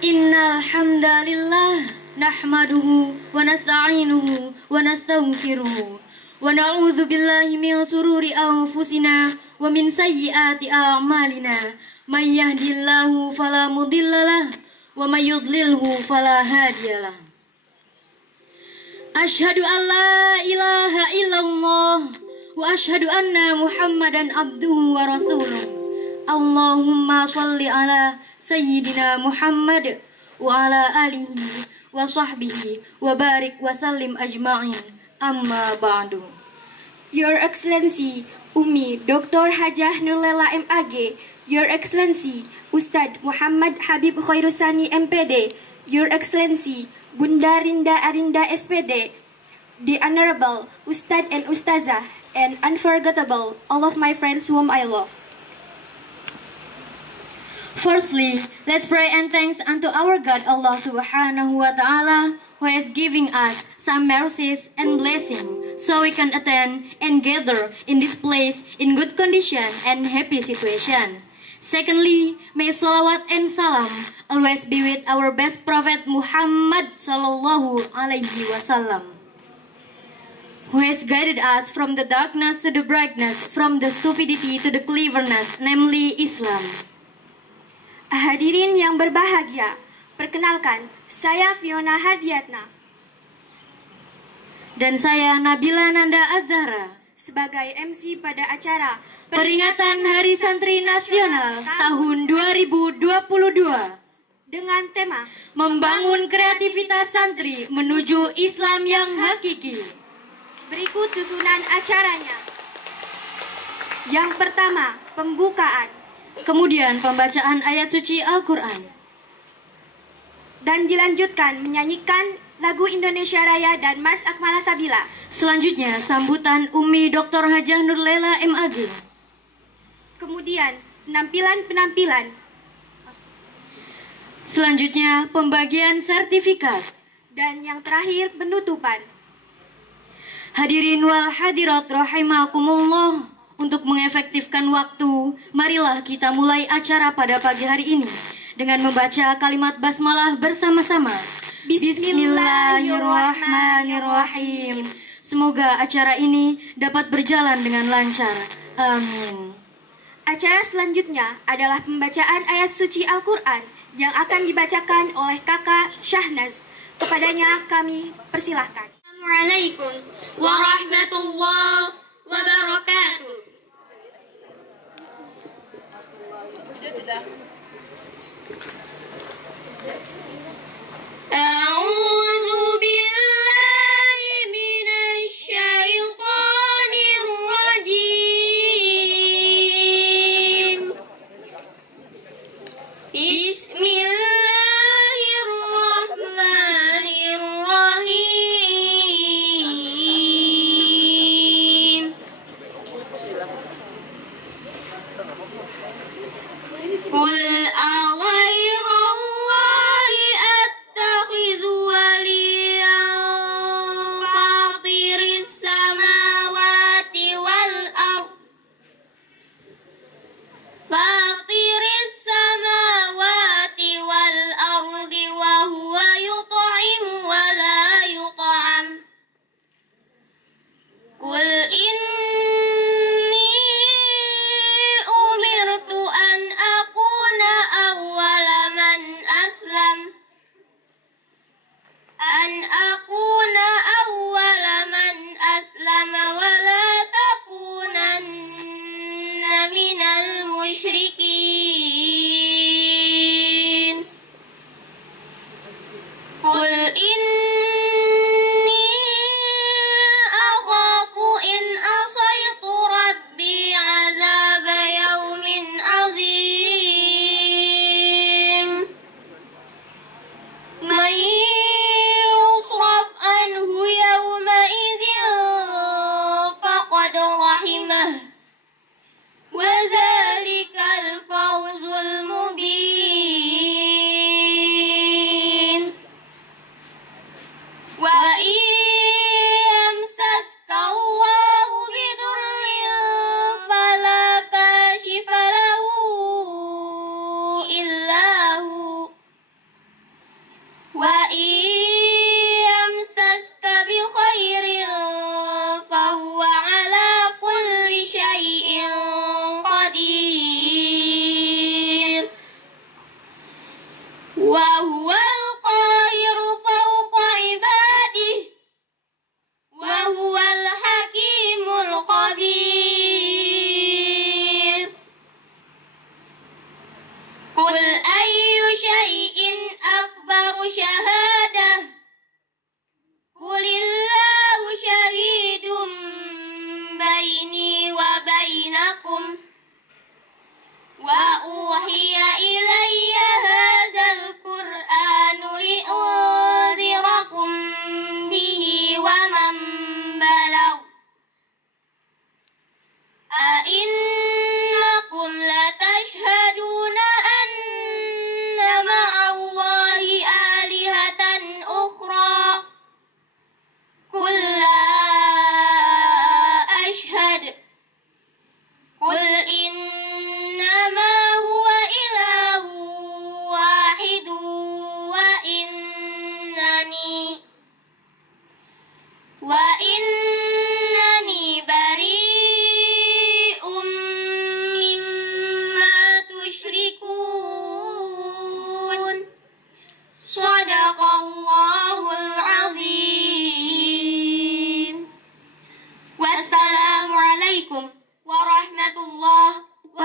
Innal hamdalillah nahmaduhu wa nasta'inuhu wa nastaghfiruh wa na'udzu billahi min shururi anfusina wa min sayyiati a'malina may yahdihillahu fala mudhillalah wa may yudlilhu fala hadiyalah. Asyhadu an la ilaha illallah wa asyhadu anna Muhammadan abduhu wa rasuluh. Allahumma shalli ala Sayyidina Muhammad wa ala alihi wa sahbihi wa barik wa sallim ajma'in, amma ba'du. Your Excellency Umi Dr. Hajah Nurlela MAG, Your Excellency Ustadz Muhammad Habib Khairusani MPD, Your Excellency Bunda Rinda Arinda SPD, the Honorable Ustadz and Ustazah, and unforgettable all of my friends whom I love. Firstly, let's pray and thanks unto our God Allah Subhanahu wa Ta'ala, who is giving us some mercies and blessings so we can attend and gather in this place in good condition and happy situation. Secondly, may salawat and salam always be with our best Prophet Muhammad Sallallahu Alaihi Wasallam, who has guided us from the darkness to the brightness, from the stupidity to the cleverness, namely Islam. Hadirin yang berbahagia, perkenalkan, saya Fiona Hardiatna. Dan saya Nabila Nanda Azhara, sebagai MC pada acara Peringatan Hari Santri Nasional tahun 2022 dengan tema Membangun Kreativitas Santri Menuju Islam yang Hakiki. Berikut susunan acaranya. Yang pertama, pembukaan. Kemudian pembacaan ayat suci Al-Quran. Dan dilanjutkan menyanyikan lagu Indonesia Raya dan Mars Akmala Sabila. Selanjutnya sambutan Umi Dr. Hajah Nurlela MAG. Kemudian penampilan. Selanjutnya pembagian sertifikat. Dan yang terakhir penutupan. Hadirin wal hadirat rahimakumullah. Untuk mengefektifkan waktu, marilah kita mulai acara pada pagi hari ini dengan membaca kalimat basmalah bersama-sama. Bismillahirrahmanirrahim. Semoga acara ini dapat berjalan dengan lancar. Amin. Acara selanjutnya adalah pembacaan ayat suci Al-Quran yang akan dibacakan oleh Kakak Syahnaz. Kepadanya kami persilahkan. Assalamualaikum warahmatullahi wabarakatuh. Sudah. A'udzu billahi minasy syaithanir rajim. Bismillahirrahmanirrahim. Qul aghairallahi attakhidhu waliyan fatiris samawati wal ardh wa huwa yut'imu wa la yut'am. Qul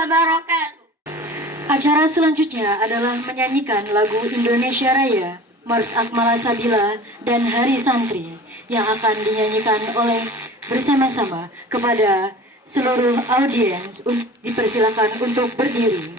wabarakatuh. Acara selanjutnya adalah menyanyikan lagu Indonesia Raya, Mars Akmala Sabila, dan Hari Santri yang akan dinyanyikan oleh bersama-sama kepada seluruh audiens. Dipersilakan untuk berdiri.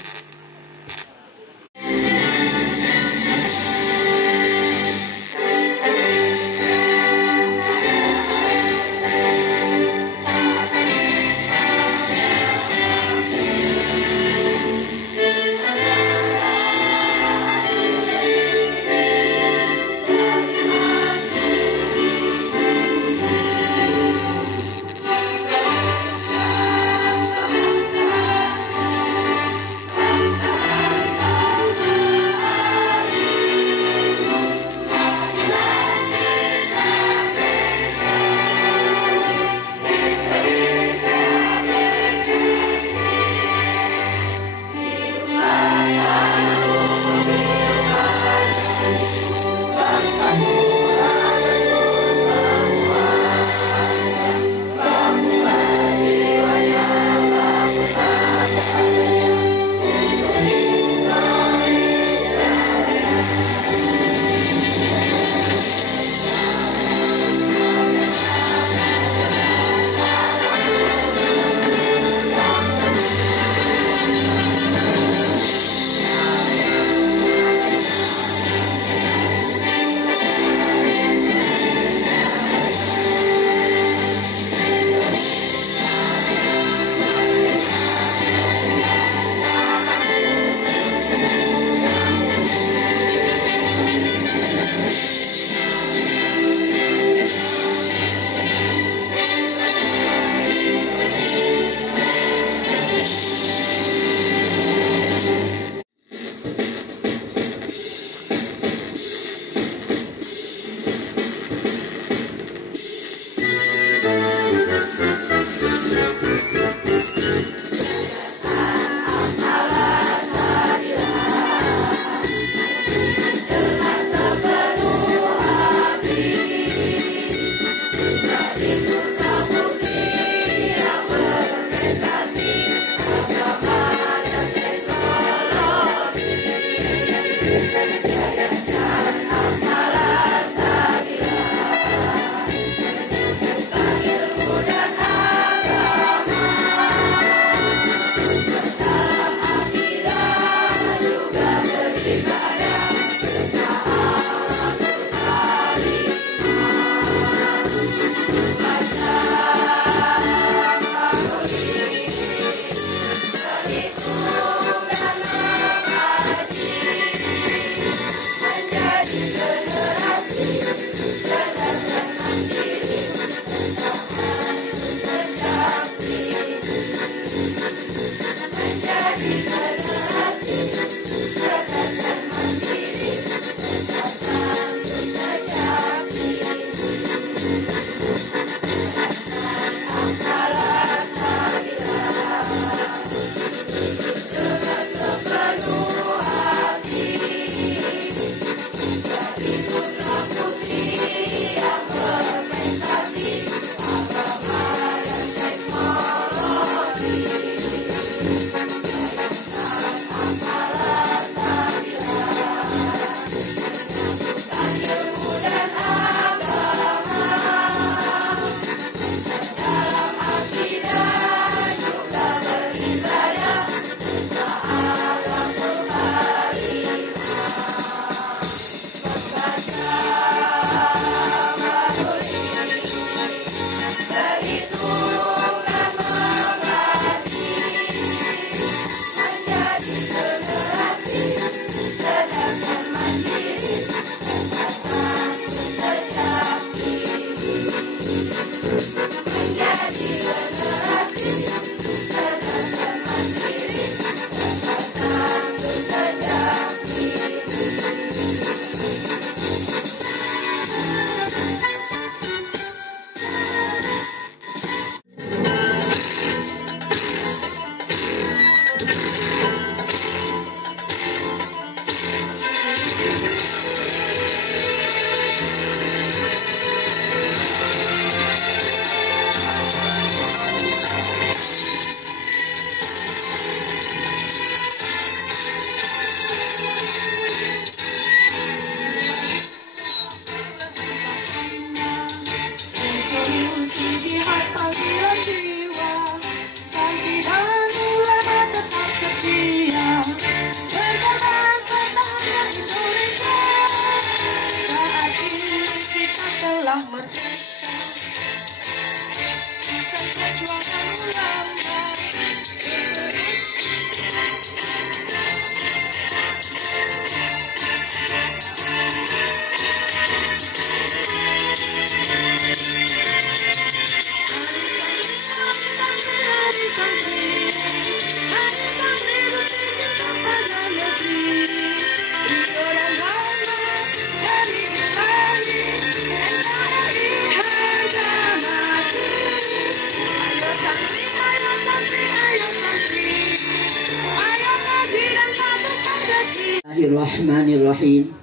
Bismillahirrahmanirrahim.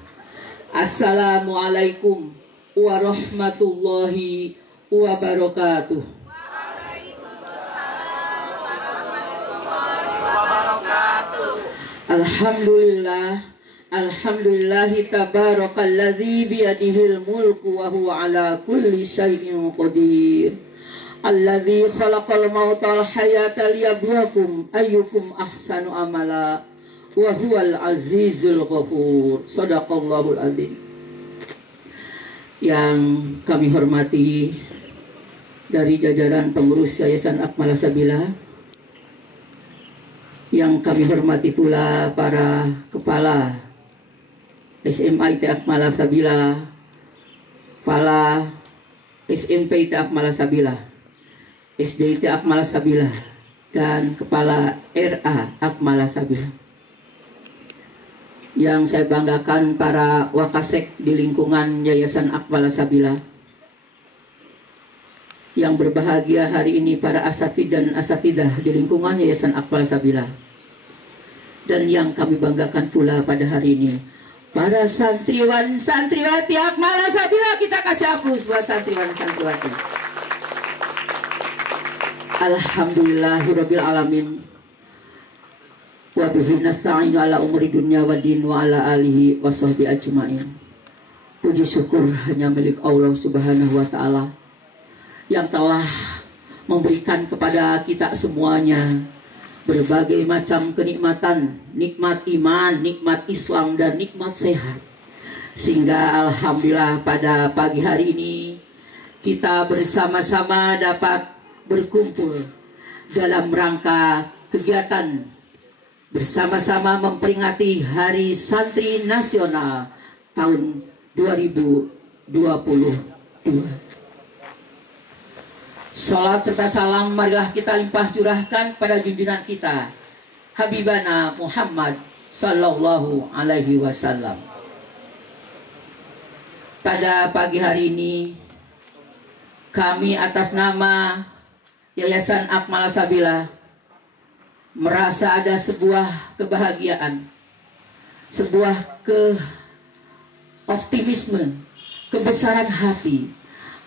Assalamualaikum warahmatullahi wabarakatuh. Alhamdulillahi tabarakalladzi biyadihil mulku wa huwa ala kulli syai'in qadir. Alladzi khalaqal mauta wal hayata liyabluwakum ayyukum ahsanu amala wa huwal azizul ghafur. Shadaqallahul adzim. Yang kami hormati dari jajaran pengurus Yayasan Akmalas Sabila, yang kami hormati pula para kepala SMA IT Akmalas Sabila, kepala SMP IT Akmalas Sabila, SD IT Akmalas Sabila, dan kepala RA Akmalas Sabila. Yang saya banggakan para wakasek di lingkungan Yayasan Akmalas Sabila. Yang berbahagia hari ini para asatid dan asatidah di lingkungan Yayasan Akmalas Sabila. Dan yang kami banggakan pula pada hari ini para santriwan santriwati Akmalas Sabila. Kita kasih aplaus buat santriwan santriwati. Alhamdulillahirabbil alamin. Wa bihi nasta'inu ala umuri dunya wa din wa ala alihi wa sahbihi ajmain. Puji syukur hanya milik Allah Subhanahu wa taala yang telah memberikan kepada kita semuanya berbagai macam kenikmatan, nikmat iman, nikmat Islam, dan nikmat sehat. Sehingga alhamdulillah pada pagi hari ini kita bersama-sama dapat berkumpul dalam rangka kegiatan bersama-sama memperingati Hari Santri Nasional tahun 2022. Salat serta salam marilah kita limpah curahkan pada junjungan kita Habibana Muhammad sallallahu alaihi wasallam. Pada pagi hari ini kami atas nama Yayasan Akmalas Sabila merasa ada sebuah kebahagiaan, sebuah optimisme, kebesaran hati,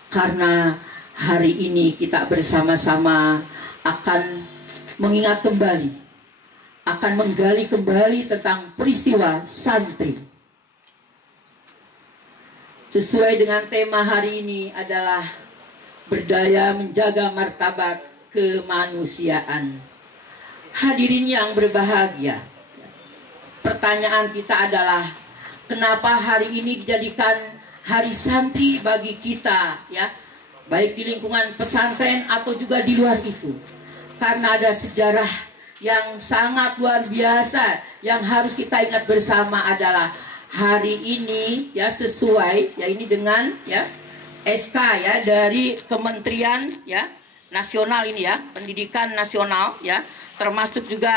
karena hari ini kita bersama-sama akan mengingat kembali, akan menggali kembali tentang peristiwa santri. Sesuai dengan tema hari ini adalah berdaya menjaga martabat kemanusiaan. Hadirin yang berbahagia, pertanyaan kita adalah kenapa hari ini dijadikan hari santri bagi kita, ya, baik di lingkungan pesantren atau juga di luar itu. Karena ada sejarah yang sangat luar biasa yang harus kita ingat bersama adalah hari ini, ya, sesuai ya ini dengan ya SK ya dari Kementerian ya Nasional ini ya, Pendidikan Nasional ya, termasuk juga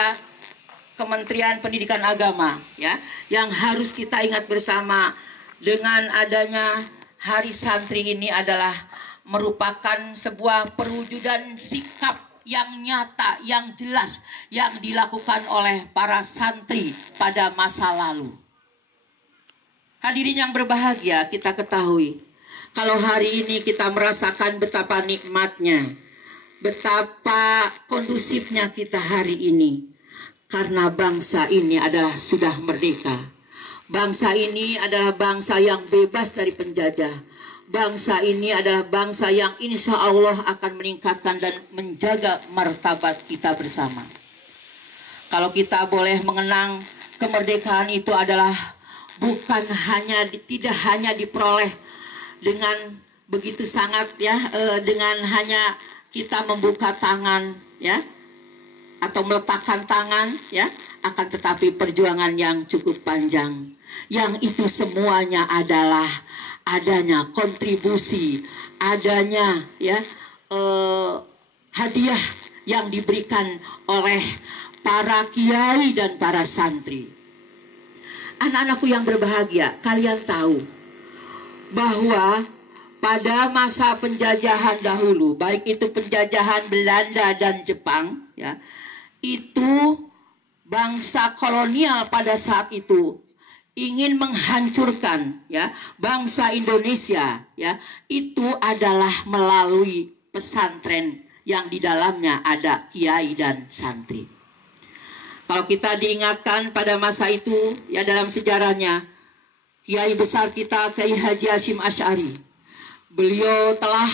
Kementerian Pendidikan Agama ya, yang harus kita ingat bersama dengan adanya Hari Santri ini adalah merupakan sebuah perwujudan sikap yang nyata, yang jelas, yang dilakukan oleh para santri pada masa lalu. Hadirin yang berbahagia, kita ketahui kalau hari ini kita merasakan betapa nikmatnya, betapa kondusifnya kita hari ini, karena bangsa ini adalah sudah merdeka. Bangsa ini adalah bangsa yang bebas dari penjajah. Bangsa ini adalah bangsa yang insya Allah akan meningkatkan dan menjaga martabat kita bersama. Kalau kita boleh mengenang kemerdekaan itu adalah bukan hanya tidak hanya diperoleh dengan begitu sangat ya, dengan hanya kita membuka tangan ya atau meletakkan tangan ya, akan tetapi perjuangan yang cukup panjang. Yang itu semuanya adalah adanya kontribusi, adanya ya hadiah yang diberikan oleh para kiai dan para santri. Anak-anakku yang berbahagia, kalian tahu bahwa pada masa penjajahan dahulu, baik itu penjajahan Belanda dan Jepang, ya, itu bangsa kolonial pada saat itu ingin menghancurkan ya bangsa Indonesia ya, itu adalah melalui pesantren yang di dalamnya ada kiai dan santri. Kalau kita diingatkan pada masa itu ya, dalam sejarahnya kiai besar kita Kiai Haji Hasyim Asy'ari, beliau telah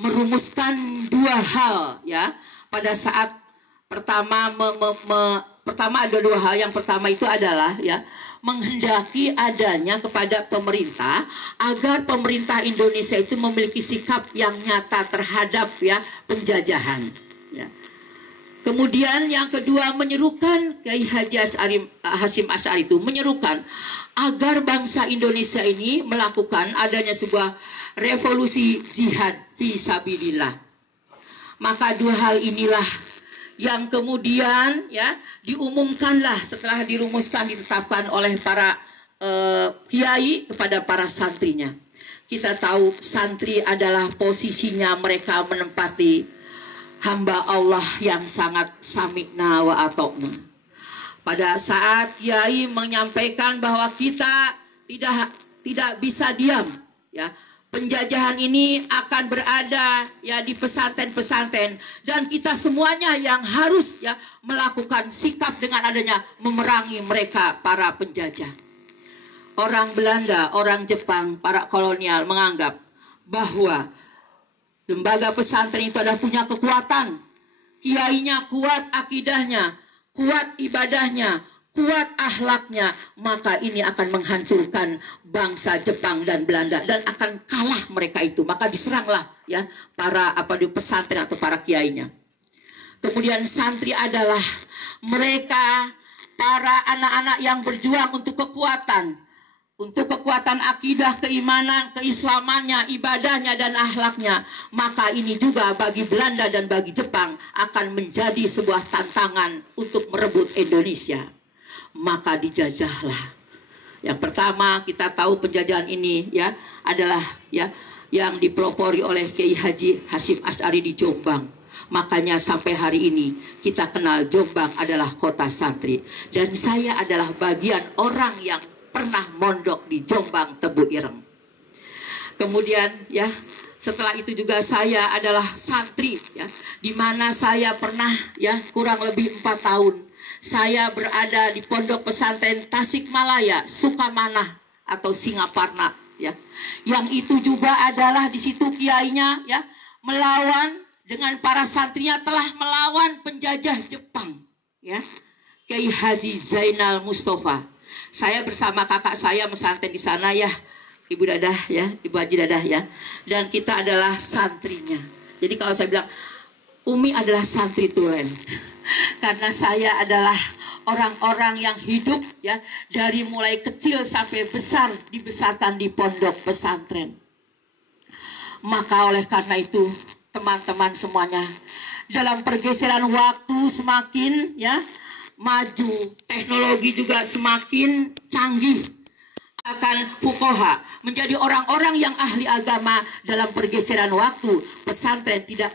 merumuskan dua hal ya pada saat pertama pertama ada dua hal. Yang pertama itu adalah ya menghendaki adanya kepada pemerintah agar pemerintah Indonesia itu memiliki sikap yang nyata terhadap ya penjajahan ya. Kemudian yang kedua menyerukan Kiai Haji Hasyim Asy'ari itu menyerukan agar bangsa Indonesia ini melakukan adanya sebuah revolusi jihad fisabilillah. Maka dua hal inilah yang kemudian ya diumumkanlah setelah dirumuskan, ditetapkan oleh para kiai kepada para santrinya. Kita tahu santri adalah posisinya mereka menempati hamba Allah yang sangat sami'na wa atokna. Pada saat kiai menyampaikan bahwa kita tidak bisa diam ya, penjajahan ini akan berada ya di pesantren-pesantren, dan kita semuanya yang harus ya melakukan sikap dengan adanya memerangi mereka para penjajah. Orang Belanda, orang Jepang, para kolonial menganggap bahwa lembaga pesantren itu adalah punya kekuatan. Kiainya kuat akidahnya, kuat ibadahnya, kuat akhlaknya, maka ini akan menghancurkan bangsa Jepang dan Belanda dan akan kalah mereka itu. Maka diseranglah ya para di pesantren atau para kiainya. Kemudian santri adalah mereka para anak-anak yang berjuang untuk kekuatan akidah, keimanan, keislamannya, ibadahnya dan akhlaknya. Maka ini juga bagi Belanda dan bagi Jepang akan menjadi sebuah tantangan untuk merebut Indonesia. Maka dijajahlah. Yang pertama kita tahu penjajahan ini ya adalah ya yang dipelopori oleh Kiai Haji Hasyim Asy'ari di Jombang. Makanya sampai hari ini kita kenal Jombang adalah kota santri, dan saya adalah bagian orang yang pernah mondok di Jombang Tebu Ireng. Kemudian ya setelah itu juga saya adalah santri ya, di mana saya pernah ya kurang lebih 4 tahun saya berada di pondok pesantren Tasikmalaya, Sukamanah atau Singaparna ya. Yang itu juga adalah di situ kiainya ya melawan dengan para santrinya, telah melawan penjajah Jepang ya. Kiai Haji Zainal Mustafa. Saya bersama kakak saya pesantren di sana ya, Ibu Dadah ya, Ibu Haji Dadah ya. Dan kita adalah santrinya. Jadi kalau saya bilang Umi adalah santri tulen, karena saya adalah orang-orang yang hidup ya dari mulai kecil sampai besar dibesarkan di pondok pesantren. Maka oleh karena itu teman-teman semuanya, dalam pergeseran waktu semakin ya maju, teknologi juga semakin canggih, akan fuqaha menjadi orang-orang yang ahli agama. Dalam pergeseran waktu pesantren tidak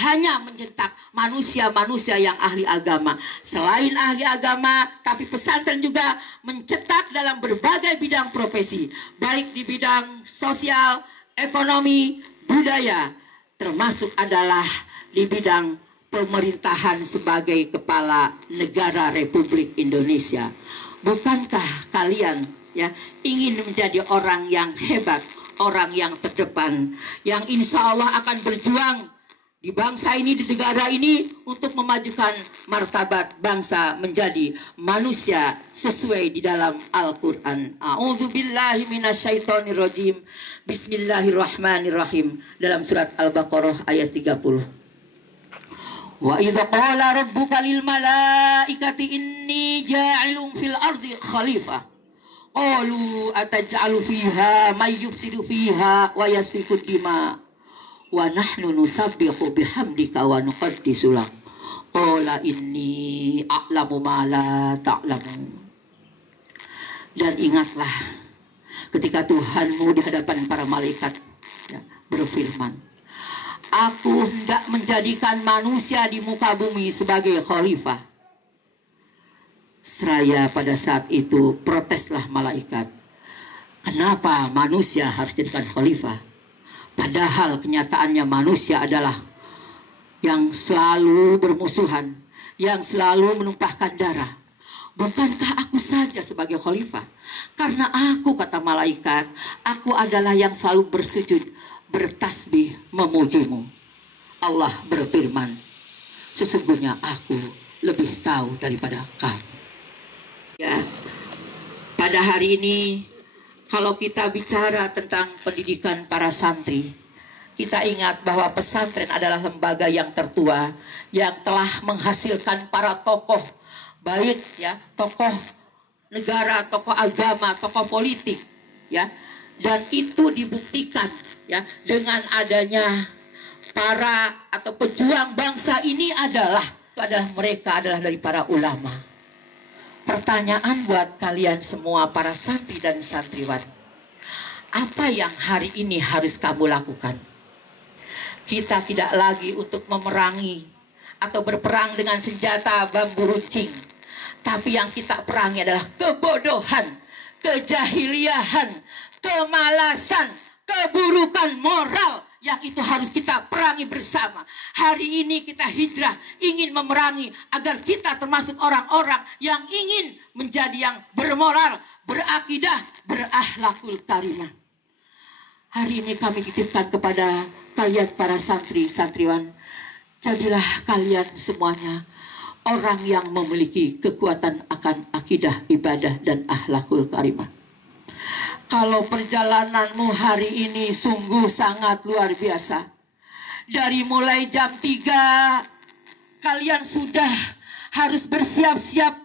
hanya mencetak manusia-manusia yang ahli agama. Selain ahli agama, tapi pesantren juga mencetak dalam berbagai bidang profesi, baik di bidang sosial, ekonomi, budaya, termasuk adalah di bidang pemerintahan sebagai kepala negara Republik Indonesia. Bukankah kalian ya ingin menjadi orang yang hebat, orang yang terdepan, yang insya Allah akan berjuang di bangsa ini, di negara ini, untuk memajukan martabat bangsa menjadi manusia sesuai di dalam Al-Quran. A'udzubillahi minasyaitonirrajim. Bismillahirrahmanirrahim. Dalam surat Al-Baqarah ayat 30. Wa idza qala rabbuka lil malaikati inni ja'ilun fil ardi khalifah. Qalu ataj'alu fiha may yufsidu fiha wa yasfiku dima. Wa nahnu nusabbihu bihamdika wa nuqaddisu lak. Qala inni a'lamu ma la ta'lamun. Dan ingatlah ketika Tuhanmu di hadapan para malaikat ya, berfirman, Aku hendak menjadikan manusia di muka bumi sebagai khalifah. Seraya pada saat itu proteslah malaikat. Kenapa manusia harus jadikan khalifah? Padahal kenyataannya manusia adalah yang selalu bermusuhan, yang selalu menumpahkan darah. Bukankah aku saja sebagai khalifah? Karena aku, kata malaikat, aku adalah yang selalu bersujud, bertasbih, memujimu. Allah berfirman, sesungguhnya aku lebih tahu daripada kamu. Ya, pada hari ini, kalau kita bicara tentang pendidikan para santri, kita ingat bahwa pesantren adalah lembaga yang tertua yang telah menghasilkan para tokoh, baik ya, tokoh negara, tokoh agama, tokoh politik, ya. Dan itu dibuktikan ya dengan adanya para atau pejuang bangsa ini adalah mereka adalah dari para ulama. Pertanyaan buat kalian semua para santri dan santriwan, apa yang hari ini harus kamu lakukan? Kita tidak lagi untuk memerangi atau berperang dengan senjata bambu runcing, tapi yang kita perangi adalah kebodohan, kejahiliahan, kemalasan, keburukan moral, yang itu harus kita perangi bersama. Hari ini kita hijrah ingin memerangi agar kita termasuk orang-orang yang ingin menjadi yang bermoral, berakidah, berakhlakul karimah. Hari ini kami titipkan kepada kalian para santri, santriwan, jadilah kalian semuanya orang yang memiliki kekuatan akan akidah, ibadah, dan akhlakul karimah. Kalau perjalananmu hari ini sungguh sangat luar biasa. Dari mulai jam 3, kalian sudah harus bersiap-siap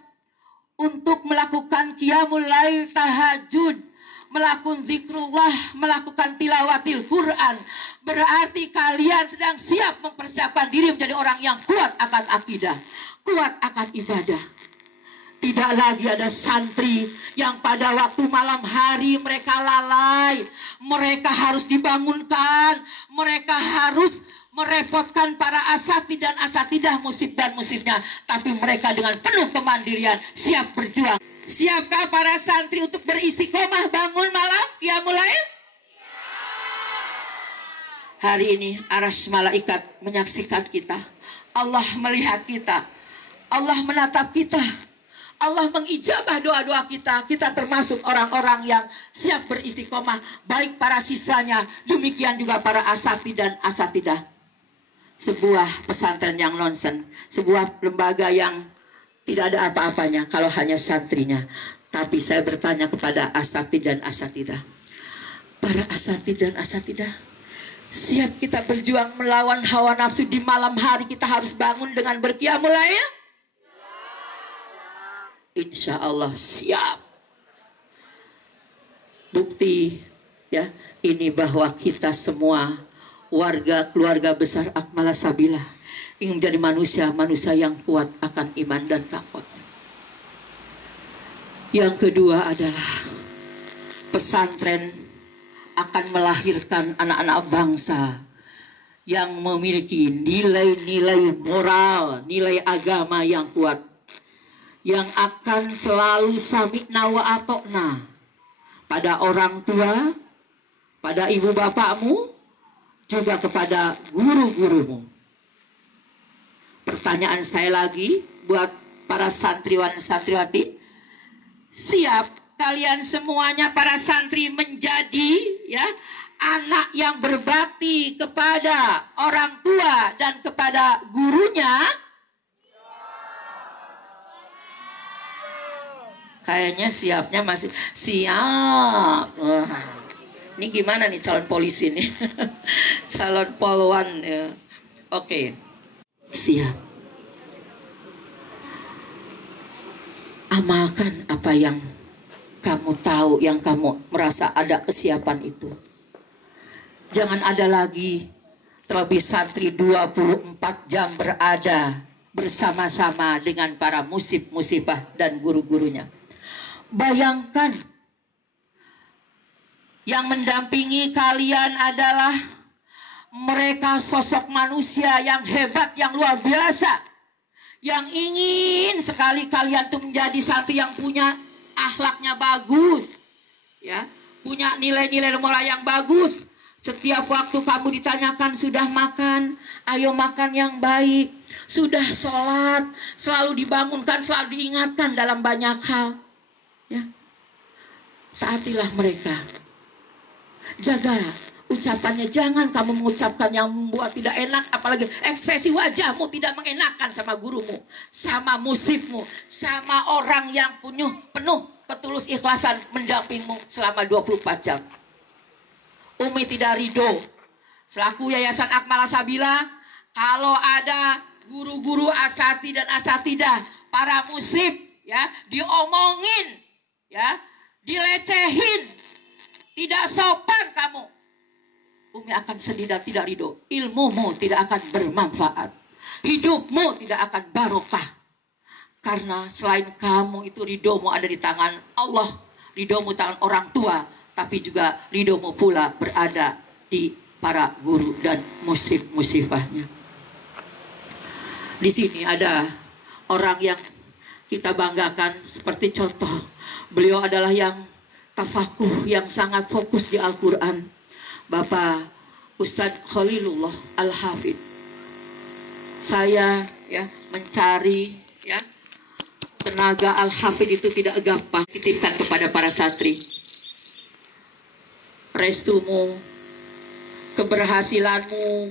untuk melakukan qiyamul lail, tahajud, melakukan zikrullah, melakukan tilawatil Quran. Berarti kalian sedang siap mempersiapkan diri menjadi orang yang kuat akan akidah, kuat akan ibadah. Tidak lagi ada santri yang pada waktu malam hari mereka lalai. Mereka harus dibangunkan. Mereka harus merepotkan para asatid dan asatidah, musib dan musibnya. Tapi mereka dengan penuh kemandirian siap berjuang. Siapkah para santri untuk beristiqomah bangun malam qiyamul lail? Hari ini arsy malaikat menyaksikan kita. Allah melihat kita. Allah menatap kita. Allah mengijabah doa-doa kita. Kita termasuk orang-orang yang siap beristiqomah, baik para siswanya, demikian juga para asatid dan asatidah. Sebuah pesantren yang nonsen, sebuah lembaga yang tidak ada apa-apanya kalau hanya santrinya. Tapi saya bertanya kepada asatid dan asatidah, para asatid dan asatidah, siap kita berjuang melawan hawa nafsu di malam hari? Kita harus bangun dengan berqiyamul lail? Insya Allah siap. Bukti ya ini bahwa kita semua warga keluarga besar Akmalas Sabilah ingin menjadi manusia yang kuat akan iman dan takwa. Yang kedua adalah pesantren akan melahirkan anak-anak bangsa yang memiliki nilai-nilai moral, nilai agama yang kuat, yang akan selalu sami'na wa atokna pada orang tua, pada ibu bapakmu, juga kepada guru-gurumu. Pertanyaan saya lagi buat para santriwan santriwati, siap kalian semuanya para santri menjadi ya anak yang berbakti kepada orang tua dan kepada gurunya? Kayaknya siapnya masih siap. Wah, ini gimana nih calon polisi nih? Calon polwan ya. Oke. Siap. Amalkan apa yang kamu tahu, yang kamu merasa ada kesiapan itu. Jangan ada lagi terlebih santri 24 jam berada bersama-sama dengan para musibah dan guru-gurunya. Bayangkan yang mendampingi kalian adalah mereka sosok manusia yang hebat, yang luar biasa, yang ingin sekali kalian tuh menjadi santri yang punya akhlaknya bagus, ya, punya nilai-nilai moral yang bagus. Setiap waktu kamu ditanyakan sudah makan, ayo makan yang baik. Sudah sholat, selalu dibangunkan, selalu diingatkan dalam banyak hal. Ya, taatilah mereka. Jaga ucapannya, jangan kamu mengucapkan yang membuat tidak enak, apalagi ekspresi wajahmu tidak mengenakan sama gurumu, sama musibmu, sama orang yang penuh ketulus ikhlasan mendampingmu selama 24 jam. Umi tidak ridho selaku Yayasan Akmal Sabila kalau ada guru-guru asati dan asatidah, para musib, ya, diomongin, ya, dilecehin, tidak sopan kamu. Umi akan sedih dan tidak ridho. Ilmumu tidak akan bermanfaat. Hidupmu tidak akan barokah. Karena selain kamu itu ridhomu ada di tangan Allah. Ridhomu tangan orang tua. Tapi juga ridhomu pula berada di para guru dan musibahnya. Di sini ada orang yang kita banggakan seperti contoh. Beliau adalah yang tafakuh, yang sangat fokus di Al-Quran. Bapak Ustadz Khalilullah Al-Hafidh. Saya, ya, mencari, ya, tenaga Al-Hafidh itu tidak gampang. Titipkan kepada para santri. Restumu, keberhasilanmu,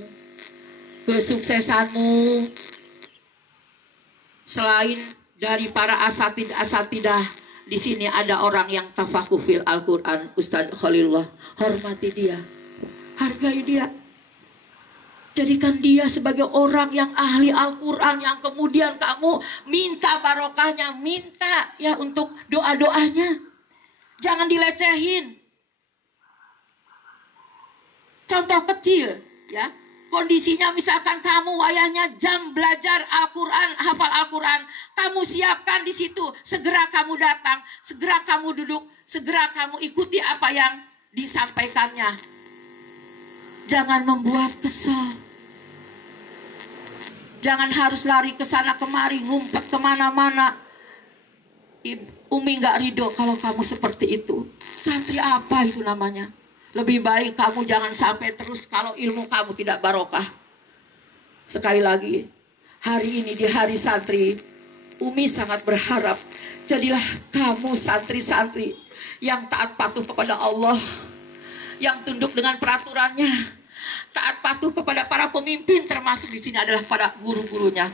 kesuksesanmu, selain dari para asatidah, di sini ada orang yang tafakuh fil Al-Quran. Ustadz Khalilullah, hormati dia, hargai dia, jadikan dia sebagai orang yang ahli Al-Quran, yang kemudian kamu minta barokahnya, minta, ya, untuk doa-doanya. Jangan dilecehin. Contoh kecil, ya, kondisinya misalkan kamu wayahnya jam belajar Al-Quran, hafal Al-Quran, kamu siapkan di situ, segera kamu datang, segera kamu duduk, segera kamu ikuti apa yang disampaikannya. Jangan membuat kesal. Jangan harus lari ke sana kemari, ngumpet kemana-mana. Umi nggak ridho kalau kamu seperti itu. Santri apa itu namanya? Lebih baik kamu jangan sampai terus kalau ilmu kamu tidak barokah. Sekali lagi, hari ini di hari santri, Umi sangat berharap jadilah kamu santri-santri yang taat patuh kepada Allah, yang tunduk dengan peraturannya, taat patuh kepada para pemimpin, termasuk di sini adalah pada guru-gurunya.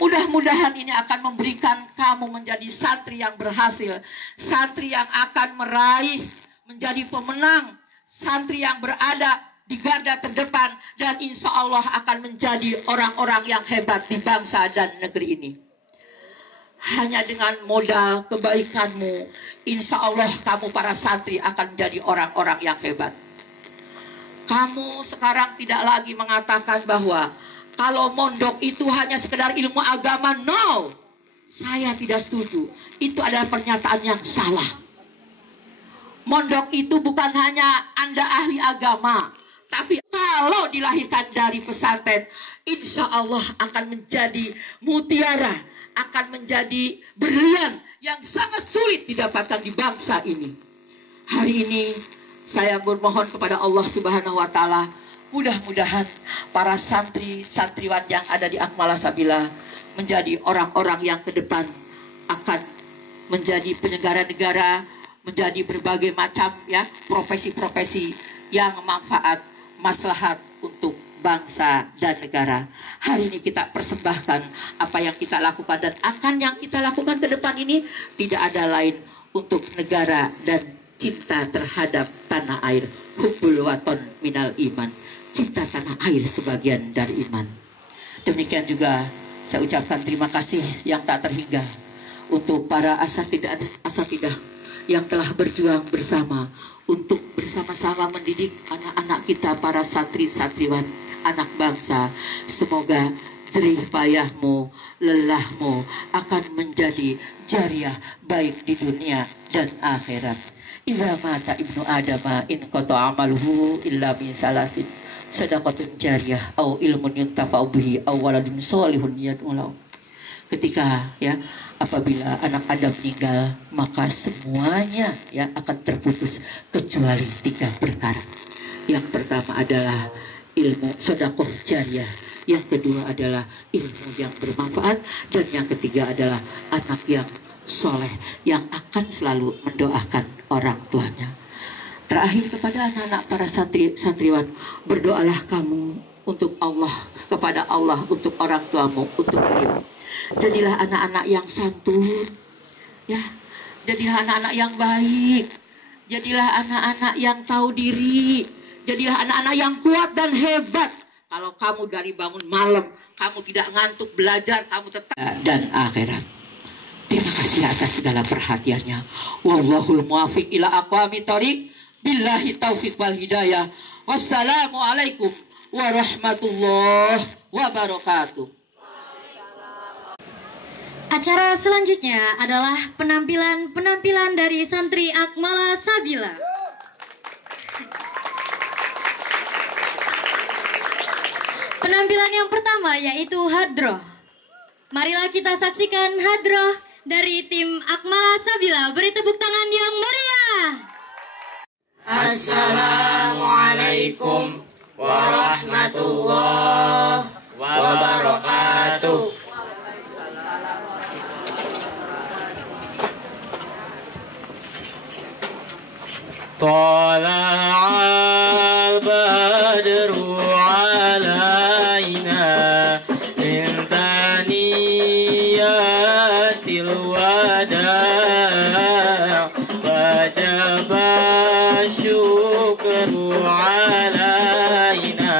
Mudah-mudahan ini akan memberikan kamu menjadi santri yang berhasil, santri yang akan meraih menjadi pemenang, santri yang berada di garda terdepan, dan insya Allah akan menjadi orang-orang yang hebat di bangsa dan negeri ini. Hanya dengan modal kebaikanmu, insya Allah kamu para santri akan menjadi orang-orang yang hebat. Kamu sekarang tidak lagi mengatakan bahwa kalau mondok itu hanya sekedar ilmu agama. No, saya tidak setuju. Itu adalah pernyataan yang salah. Mondok itu bukan hanya Anda ahli agama, tapi kalau dilahirkan dari pesantren, insya Allah akan menjadi mutiara, akan menjadi berlian yang sangat sulit didapatkan di bangsa ini. Hari ini saya bermohon kepada Allah Subhanahu wa Ta'ala, mudah-mudahan para santri-santriwan yang ada di Akmal Sabila menjadi orang-orang yang ke depan akan menjadi penyelenggara negara, menjadi berbagai macam, ya, profesi-profesi yang manfaat, maslahat untuk bangsa dan negara. Hari ini kita persembahkan apa yang kita lakukan, dan akan yang kita lakukan ke depan ini tidak ada lain untuk negara dan cinta terhadap tanah air. Hubbul waton minal iman. Cinta tanah air sebagian dari iman. Demikian juga saya ucapkan terima kasih yang tak terhingga untuk para asatidah yang telah berjuang bersama untuk bersama-sama mendidik anak-anak kita, para santri-santriwan, anak bangsa. Semoga jerih payahmu, lelahmu akan menjadi jariah baik di dunia dan akhirat. Idza mata ibnu adama in qata amaluhu illa min salatin sadaqatun jariyah au ilmun yuntafa'u bihi au waladun shalihun yad'u lahu. ketika ya apabila anak Adam meninggal, maka semuanya ya akan terputus kecuali 3 perkara. Yang pertama adalah ilmu sedekah jariyah, yang kedua adalah ilmu yang bermanfaat, dan yang ketiga adalah anak yang soleh yang akan selalu mendoakan orang tuanya. Terakhir, kepada anak-anak para santriwan, berdoalah kamu untuk Allah, kepada Allah, untuk orang tuamu, untuk ilmu. Jadilah anak-anak yang santun, ya. Jadilah anak-anak yang baik. Jadilah anak-anak yang tahu diri. Jadilah anak-anak yang kuat dan hebat. Kalau kamu dari bangun malam, kamu tidak ngantuk belajar, kamu tetap dan akhirat. Terima kasih atas segala perhatiannya. Wallahul muwaffiq ila aqwamit thoriq. Billahi taufiq wal hidayah. Wassalamualaikum warahmatullahi wabarakatuh. Acara selanjutnya adalah penampilan dari santri Akmala Sabila. Penampilan yang pertama yaitu hadroh. Marilah kita saksikan hadroh dari tim Akmala Sabila. Beri tepuk tangan yang meriah. Assalamualaikum warahmatullahi wabarakatuh. Tala'al badru alaina min thaniyatil wada' wajaba syukru alaina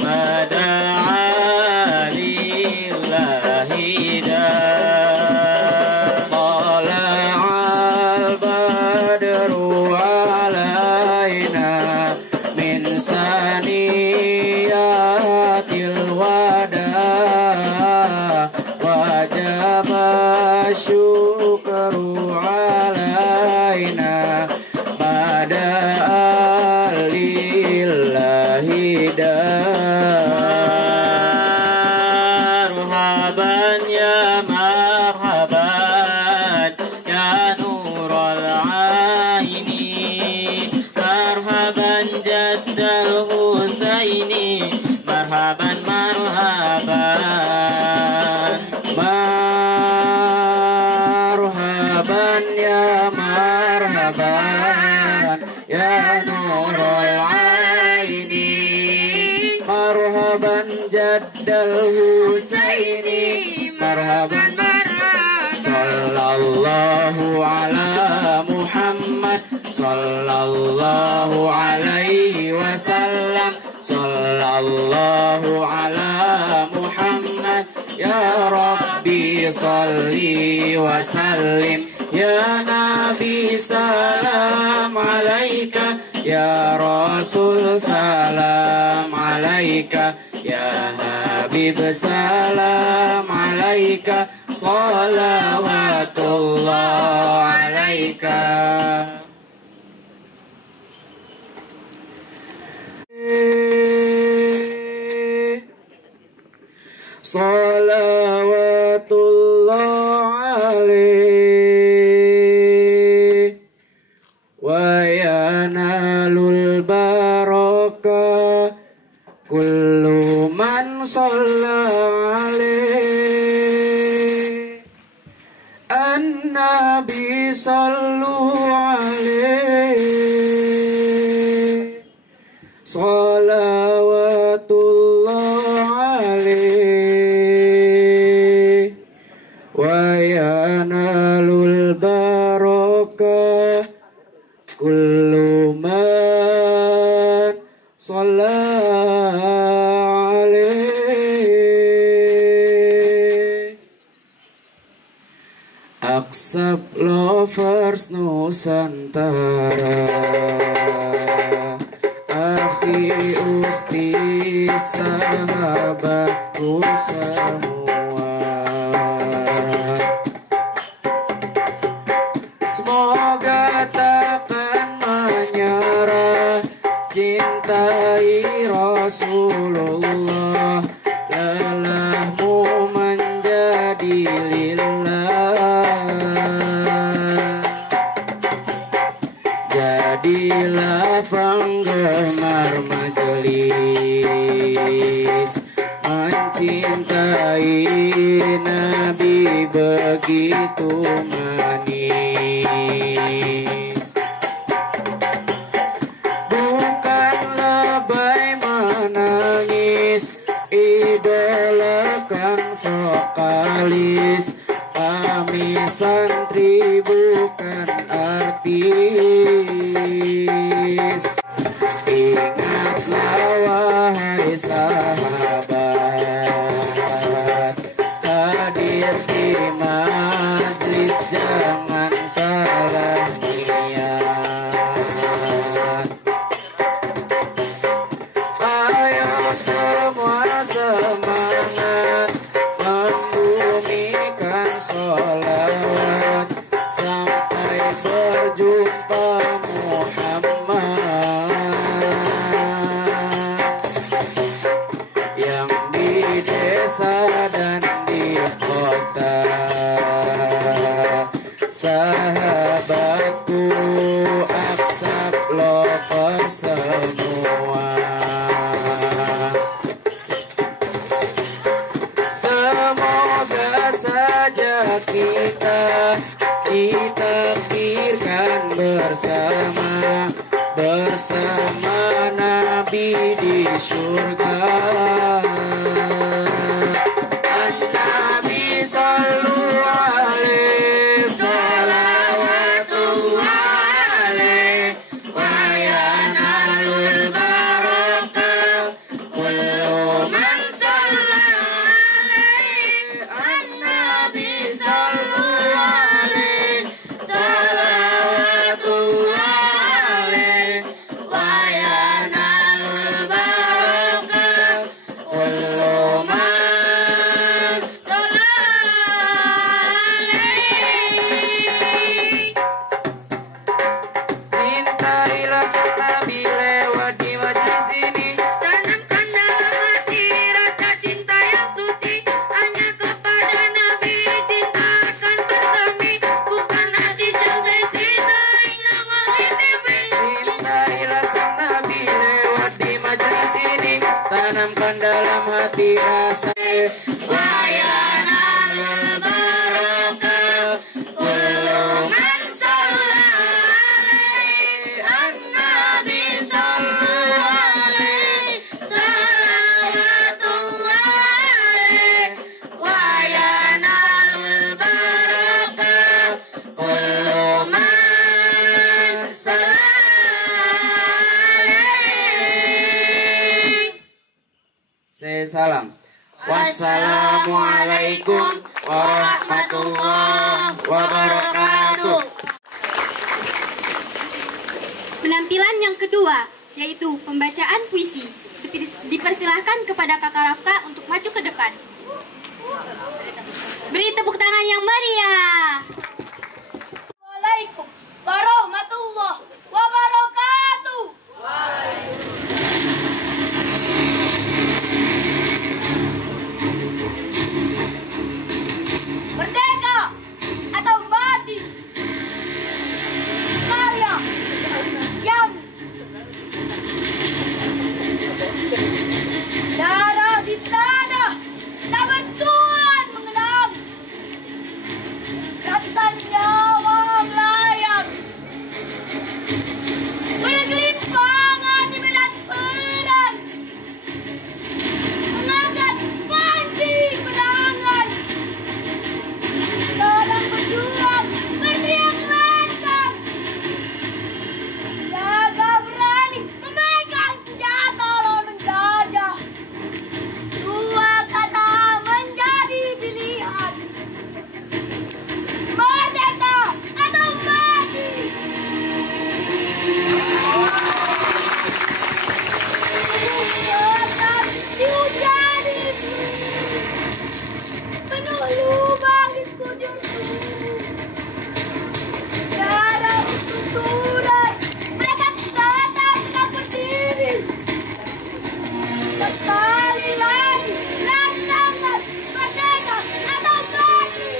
mada'a lillahi da' tala'al badru alaina min saniyatil wada' wajaba syukru alaina mada'a lillahi da' marhaban ya marhaban ya nurul aini marhaban jaddal husaini marhaban marhaban marhaban ya marhaban ya nurul aini marhaban jaddal husaini marhaban marhaban sallallahu ala Muhammad sallallahu alaihi wasallam sallallahu ala Muhammad ya Rabbi salli wa sallim ya Nabi salam alaika ya Rasul salam alaika ya Habib salam alaika salawatullah alaika. Salawatullah alaih wa yanalul barakah kullu man shalla alaih an-nabi sallu alaih salawatullah alaih wa yanalul barakah kullu man shalla alaih. Aksab lovers Nusantara, akhi ukti sahabatku semua, semoga takkan menyerah, cintai Rasulullah, lelahmu menjadi begitu manis. Bukan lebay menangis, idolakan vokalis. Kami santri bukan artis. Ingatlah wahai sahabat, hadir di majlis jangan salah niat. Ayo semua semangat membumikan sholawat sampai berjumpa Muhammad yang di desa dan di kota. Sahabatku aksab lover semua, semoga saja kita ditakdirkan bersama Nabi di surga. An-Nabi sallu alaihi salawatullah alaihi wa yanalul barakah kullu man salla alaihi. An-Nabi sallu alaihi salawatullah alaihi wa yanalul barakah kullu man salla alaihi. Cintailah sang Nabi lewat di majlis ini. Tanamkan dalam hati rasa cinta yang suci. Hanya kepada Nabi cinta akan berkami. Bukan hadis yang seksi sering nongol di TV. Cintailah sang Nabi lewat di majlis ini. Tanamkan dalam hati rasa Wa yanalul barakah kullu man shalla alaihi. An-Nabi sallu alaihi salawatullah alaihi wa yanalul barakah kullu man shalla alaihi. Saya salam. Wassalamualaikum warahmatullahi wabarakatuh. Penampilan yang kedua, yaitu pembacaan puisi. Dipersilahkan kepada Kakak Rafka untuk maju ke depan. Beri tepuk tangan yang meriah. Assalamualaikum warahmatullahi wabarakatuh. Merdeka atau mati. Karya yang darah di tanah tak bertuan mengenang. Ratusan nyawa melayang bergelimpangan di medan perang, mengangkat panji perangan. Seorang berjuang berteriak lantang, jaga berani memegang senjata lawan menjajah. Dua kata menjadi pilihan, merdeka atau mati. Akan dihujani penuh lubang di sekujur tubuh. Darah untuk turan, mereka tetap berdiri. Sekali lagi, lantangkan merdeka atau mati.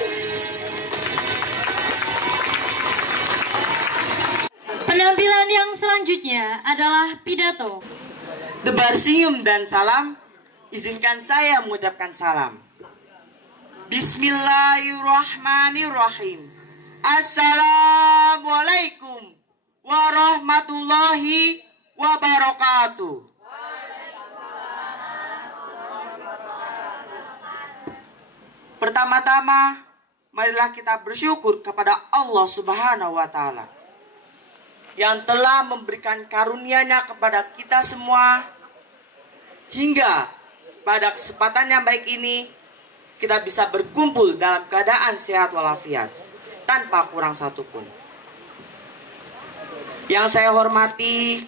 Penampilan yang selanjutnya adalah pidato. Debar senyum dan salam, izinkan saya mengucapkan salam. Bismillahirrahmanirrahim. Assalamualaikum warahmatullahi wabarakatuh. Pertama-tama, marilah kita bersyukur kepada Allah Subhanahu wa Ta'ala yang telah memberikan karunia-Nya kepada kita semua, hingga pada kesempatan yang baik ini kita bisa berkumpul dalam keadaan sehat walafiat tanpa kurang satupun. Yang saya hormati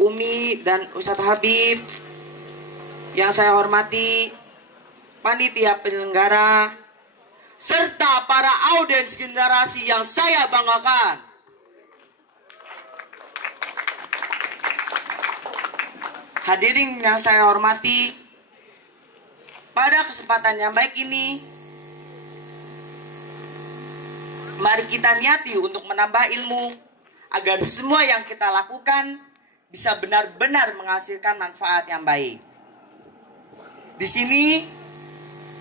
Umi dan Ustadz Habib, yang saya hormati panitia penyelenggara, serta para audiens generasi yang saya banggakan. Hadirin yang saya hormati, pada kesempatan yang baik ini, mari kita niati untuk menambah ilmu agar semua yang kita lakukan bisa benar-benar menghasilkan manfaat yang baik. Di sini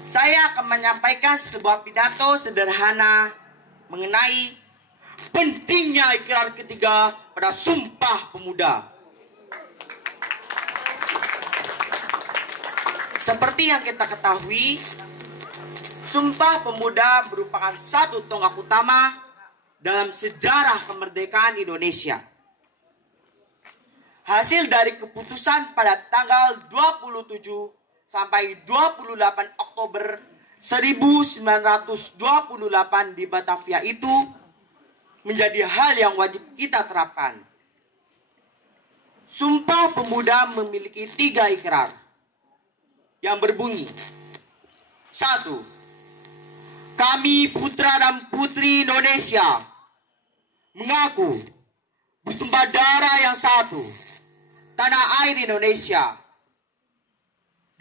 saya akan menyampaikan sebuah pidato sederhana mengenai pentingnya ikrar ketiga pada Sumpah Pemuda. Seperti yang kita ketahui, Sumpah Pemuda merupakan satu tonggak utama dalam sejarah kemerdekaan Indonesia. Hasil dari keputusan pada tanggal 27 sampai 28 Oktober 1928 di Batavia itu menjadi hal yang wajib kita terapkan. Sumpah Pemuda memiliki 3 ikrar yang berbunyi: 1. Kami putra dan putri Indonesia mengaku bertumpah darah yang satu, tanah air Indonesia.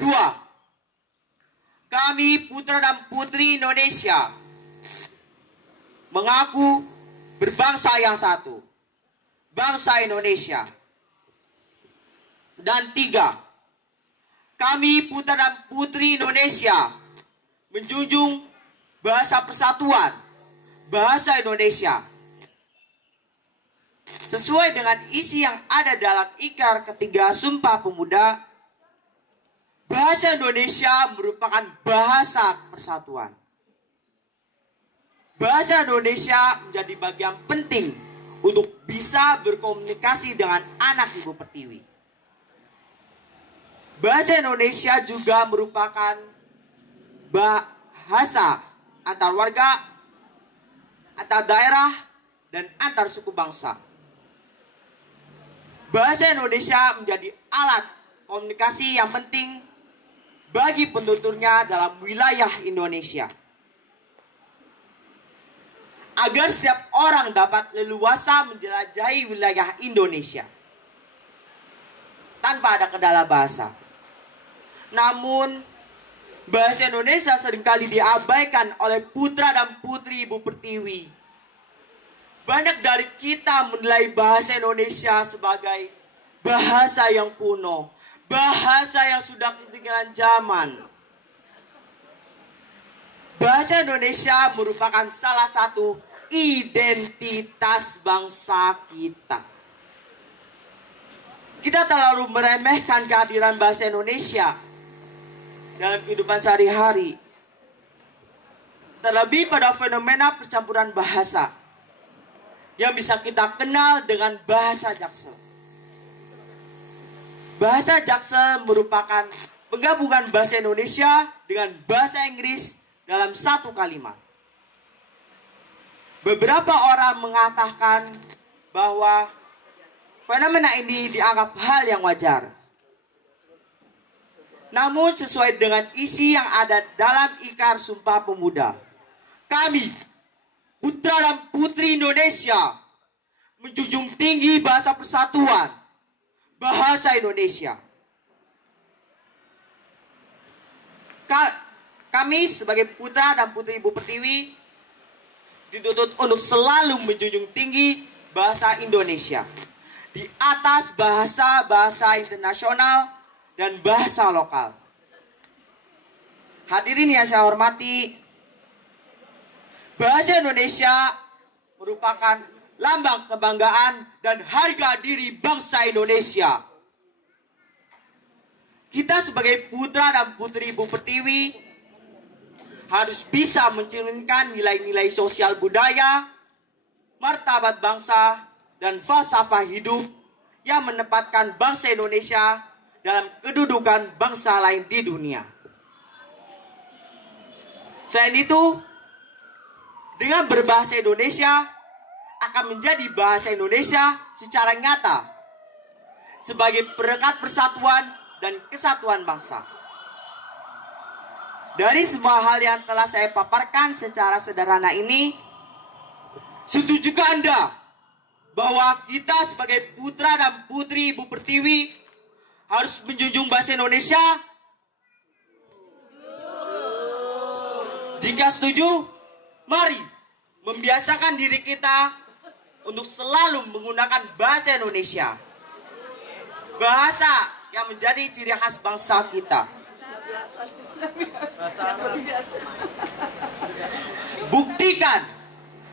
2. Kami putra dan putri Indonesia mengaku berbangsa yang satu, bangsa Indonesia. Dan 3. Kami putra dan putri Indonesia menjunjung bahasa persatuan, bahasa Indonesia. Sesuai dengan isi yang ada dalam ikrar ketiga Sumpah Pemuda, bahasa Indonesia merupakan bahasa persatuan. Bahasa Indonesia menjadi bagian penting untuk bisa berkomunikasi dengan anak Ibu Pertiwi. Bahasa Indonesia juga merupakan bahasa antar warga, antar daerah, dan antar suku bangsa. Bahasa Indonesia menjadi alat komunikasi yang penting bagi penuturnya dalam wilayah Indonesia. Agar setiap orang dapat leluasa menjelajahi wilayah Indonesia tanpa ada kendala bahasa. Namun, bahasa Indonesia seringkali diabaikan oleh putra dan putri Ibu Pertiwi. Banyak dari kita menilai bahasa Indonesia sebagai bahasa yang kuno, bahasa yang sudah ketinggalan zaman. Bahasa Indonesia merupakan salah satu identitas bangsa kita. Kita terlalu meremehkan kehadiran bahasa Indonesia dalam kehidupan sehari-hari, terlebih pada fenomena percampuran bahasa yang bisa kita kenal dengan bahasa Jaksel. Bahasa Jaksel merupakan penggabungan bahasa Indonesia dengan bahasa Inggris dalam satu kalimat. Beberapa orang mengatakan bahwa fenomena ini dianggap hal yang wajar. Namun sesuai dengan isi yang ada dalam ikrar Sumpah Pemuda, kami, putra dan putri Indonesia, menjunjung tinggi bahasa persatuan, bahasa Indonesia. Kami sebagai putra dan putri Ibu Pertiwi dituntut untuk selalu menjunjung tinggi bahasa Indonesia di atas bahasa-bahasa internasional dan bahasa lokal. Hadirin yang saya hormati, bahasa Indonesia merupakan lambang kebanggaan dan harga diri bangsa Indonesia. Kita sebagai putra dan putri Ibu Pertiwi harus bisa mencerminkan nilai-nilai sosial budaya, martabat bangsa, dan falsafah hidup yang menempatkan bangsa Indonesia dalam kedudukan bangsa lain di dunia. Selain itu, dengan berbahasa Indonesia akan menjadi bahasa Indonesia secara nyata sebagai perekat persatuan dan kesatuan bangsa. Dari semua hal yang telah saya paparkan secara sederhana ini, setujukah Anda bahwa kita sebagai putra dan putri Ibu Pertiwi harus menjunjung bahasa Indonesia? Jika setuju, mari membiasakan diri kita untuk selalu menggunakan bahasa Indonesia. Bahasa yang menjadi ciri khas bangsa kita. Buktikan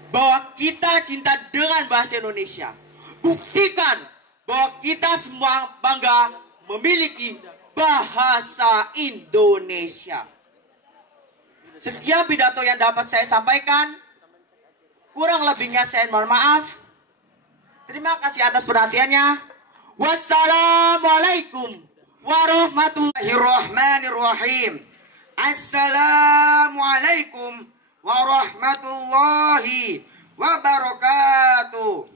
bahwa kita cinta dengan bahasa Indonesia. Buktikan bahwa kita semua bangga memiliki bahasa Indonesia. Sekian pidato yang dapat saya sampaikan. Kurang lebihnya saya mohon maaf. Terima kasih atas perhatiannya. Wassalamualaikum warahmatullahi wabarakatuh. Assalamualaikum warahmatullahi wabarakatuh.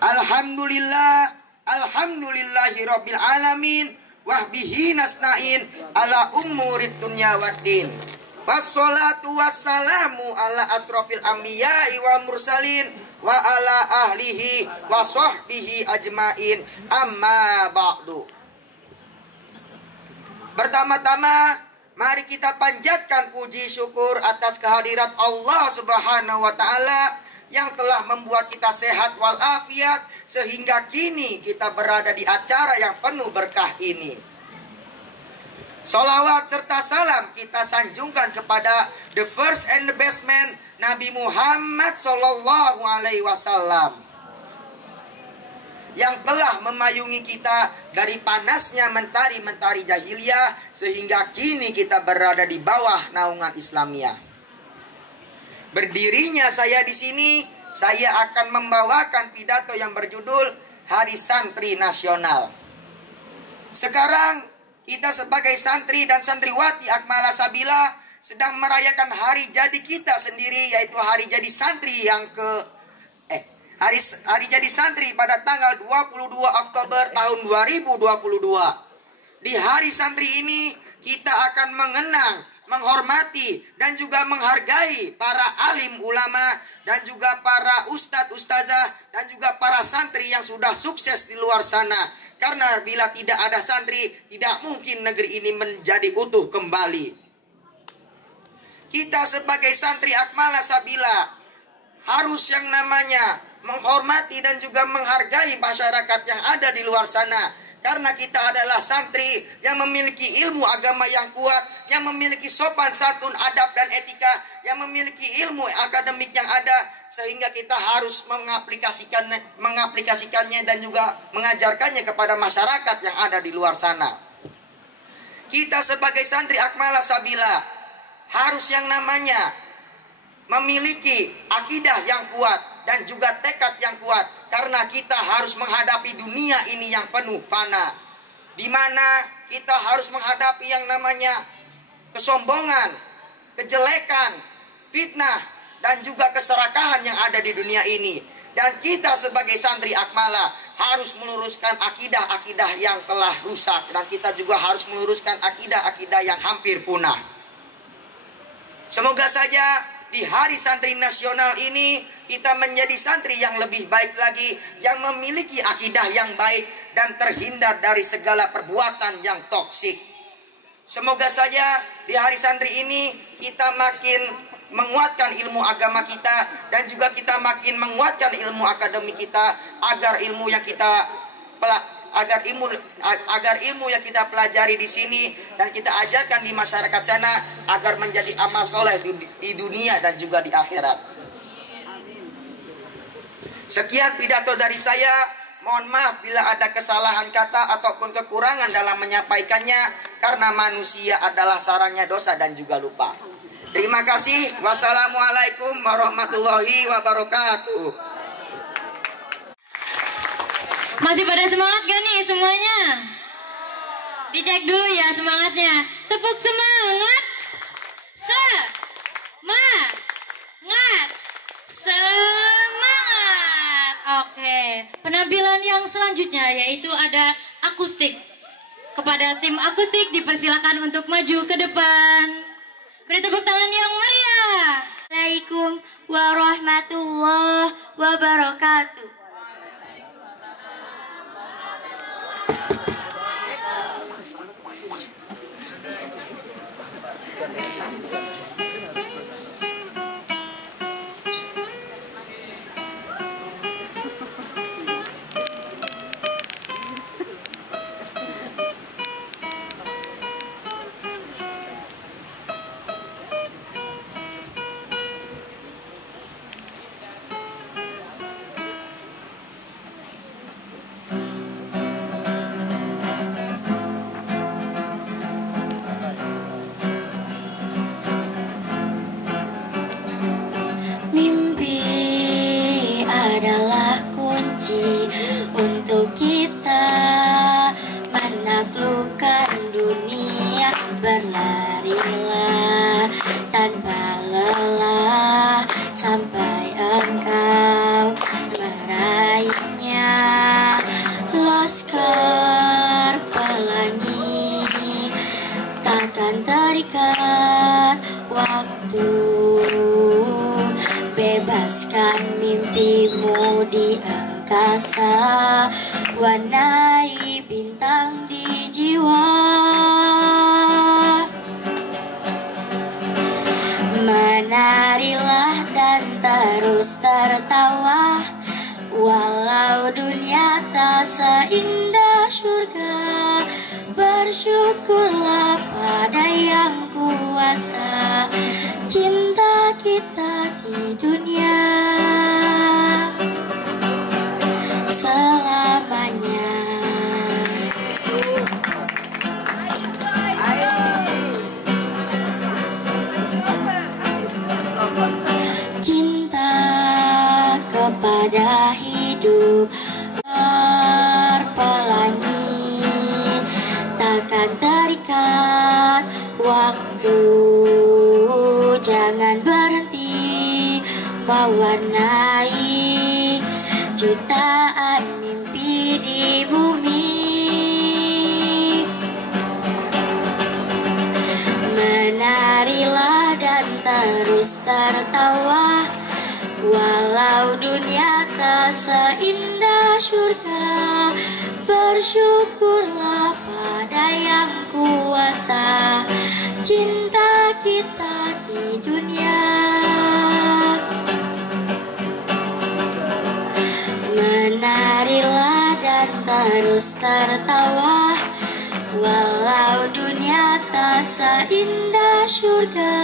Alhamdulillah, alhamdulillahi rabbil alamin, wahbihi nasta'in ala umurid dunya waddin. Wassalatu wassalamu ala asrofil anbiya'i wal mursalin wa ala ahlihi wa sahbihi ajmain, amma ba'du. Pertama-tama, mari kita panjatkan puji syukur atas kehadirat Allah Subhanahu wa Ta'ala yang telah membuat kita sehat walafiat sehingga kini kita berada di acara yang penuh berkah ini. Salawat serta salam kita sanjungkan kepada the first and the best man, Nabi Muhammad Sallallahu Alaihi Wasallam, yang telah memayungi kita dari panasnya mentari-mentari jahiliyah sehingga kini kita berada di bawah naungan Islamiyah. Berdirinya saya di sini, saya akan membawakan pidato yang berjudul Hari Santri Nasional. Sekarang kita sebagai santri dan santriwati Akmala Sabila sedang merayakan hari jadi kita sendiri, yaitu hari jadi santri yang hari jadi santri pada tanggal 22 Oktober tahun 2022. Di hari santri ini kita akan mengenang, menghormati dan juga menghargai para alim ulama dan juga para ustadz ustazah dan juga para santri yang sudah sukses di luar sana. Karena bila tidak ada santri, tidak mungkin negeri ini menjadi utuh kembali. Kita sebagai santri Akmala Sabila harus yang namanya menghormati dan juga menghargai masyarakat yang ada di luar sana. Karena kita adalah santri yang memiliki ilmu agama yang kuat, yang memiliki sopan santun, adab dan etika, yang memiliki ilmu akademik yang ada, sehingga kita harus mengaplikasikannya dan juga mengajarkannya kepada masyarakat yang ada di luar sana. Kita sebagai santri Akmala Sabila harus yang namanya memiliki akidah yang kuat dan juga tekad yang kuat, karena kita harus menghadapi dunia ini yang penuh fana, di mana kita harus menghadapi yang namanya kesombongan, kejelekan, fitnah, dan juga keserakahan yang ada di dunia ini. Dan kita sebagai santri Akmala harus meluruskan akidah-akidah yang telah rusak, dan kita juga harus meluruskan akidah-akidah yang hampir punah. Semoga saja di Hari Santri Nasional ini kita menjadi santri yang lebih baik lagi, yang memiliki akidah yang baik dan terhindar dari segala perbuatan yang toksik. Semoga saja di Hari Santri ini kita makin menguatkan ilmu agama kita dan juga kita makin menguatkan ilmu akademik kita, agar ilmu yang kita agar ilmu yang kita pelajari di sini dan kita ajarkan di masyarakat sana agar menjadi amal soleh di dunia dan juga di akhirat. Sekian pidato dari saya. Mohon maaf bila ada kesalahan kata ataupun kekurangan dalam menyampaikannya, karena manusia adalah sarangnya dosa dan juga lupa. Terima kasih. Wassalamualaikum warahmatullahi wabarakatuh. Masih pada semangat gak nih semuanya? Dicek dulu ya semangatnya. Tepuk semangat. Semangat. Oke, penampilan yang selanjutnya yaitu ada akustik. Kepada tim akustik dipersilakan untuk maju ke depan. Beri tepuk tangan yang meriah. Assalamualaikum warahmatullahi wabarakatuh. adalah kunci untuk kita menaklukkan dunia. Berlarilah tanpa lelah sampai engkau meraihnya. Laskar pelangi takkan terikat waktu. Bebaskan mimpimu di angkasa, warnai bintang di jiwa. Menarilah dan terus tertawa, walau dunia tak seindah surga. Bersyukurlah pada yang kuasa cinta kita di dunia selamanya. Cinta kepada hidup berpelangi, takkan terikat waktu. Jangan berhenti mewarnai jutaan mimpi di bumi. Menarilah dan terus tertawa, walau dunia tak seindah surga. Bersyukurlah pada yang kuasa cinta kita di dunia. Menarilah dan terus tertawa, walau dunia tak seindah surga.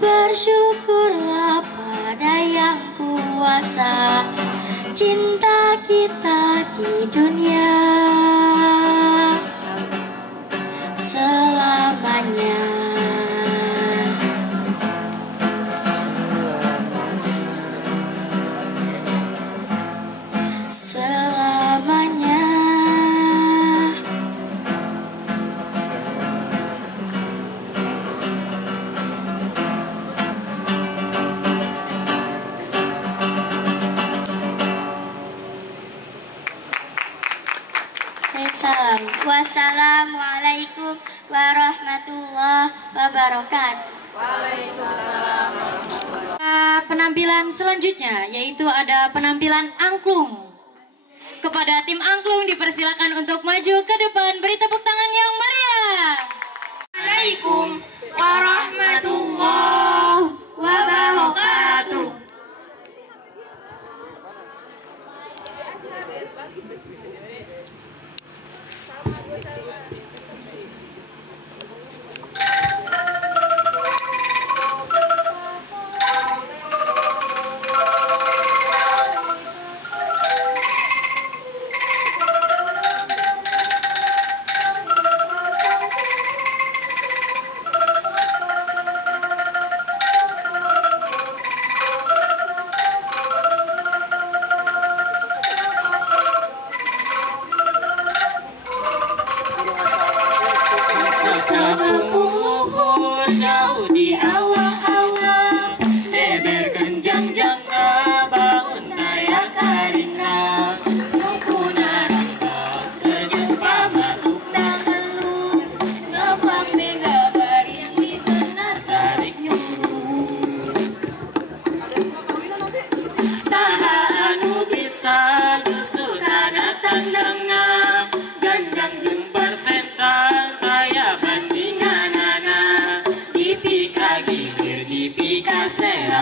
Bersyukurlah pada yang kuasa cinta kita di dunia selamanya. Selamanya. Salam. Wassalamualaikum warahmatullahi wabarakatuh. Waalaikumsalam. Penampilan selanjutnya yaitu ada penampilan angklung. Kepada tim angklung dipersilakan untuk maju ke depan, beri tepuk tangan yang meriah. Assalamualaikum warahmatullahi wabarakatuh.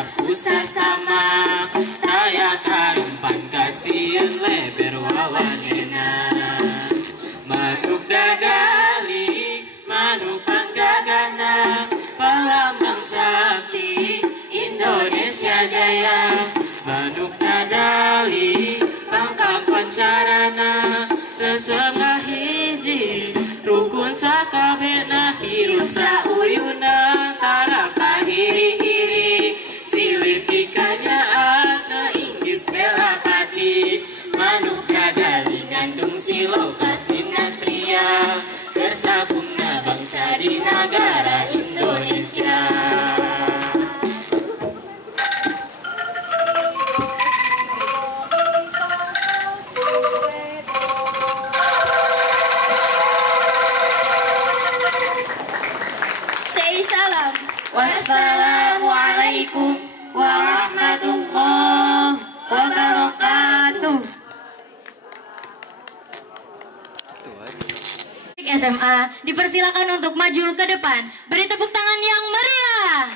aku sasama Taya karumpan kasihan leber wawanena Manuk dadali, manuk panggagana Palambang sakti Indonesia jaya Manuk dadali, pangkam pancarana Sesengah hiji, rukun sakabena Hirup sauyuna, tarapa hiri-hiri Silir pikanya atau Inggris bela pati Manuk dadali ngandung silau kasinatria Tersabungna bangsa di negara Indonesia Wassalamualaikum warahmatullahi wabarakatuh. SMA dipersilakan untuk maju ke depan. Beri tepuk tangan yang meriah.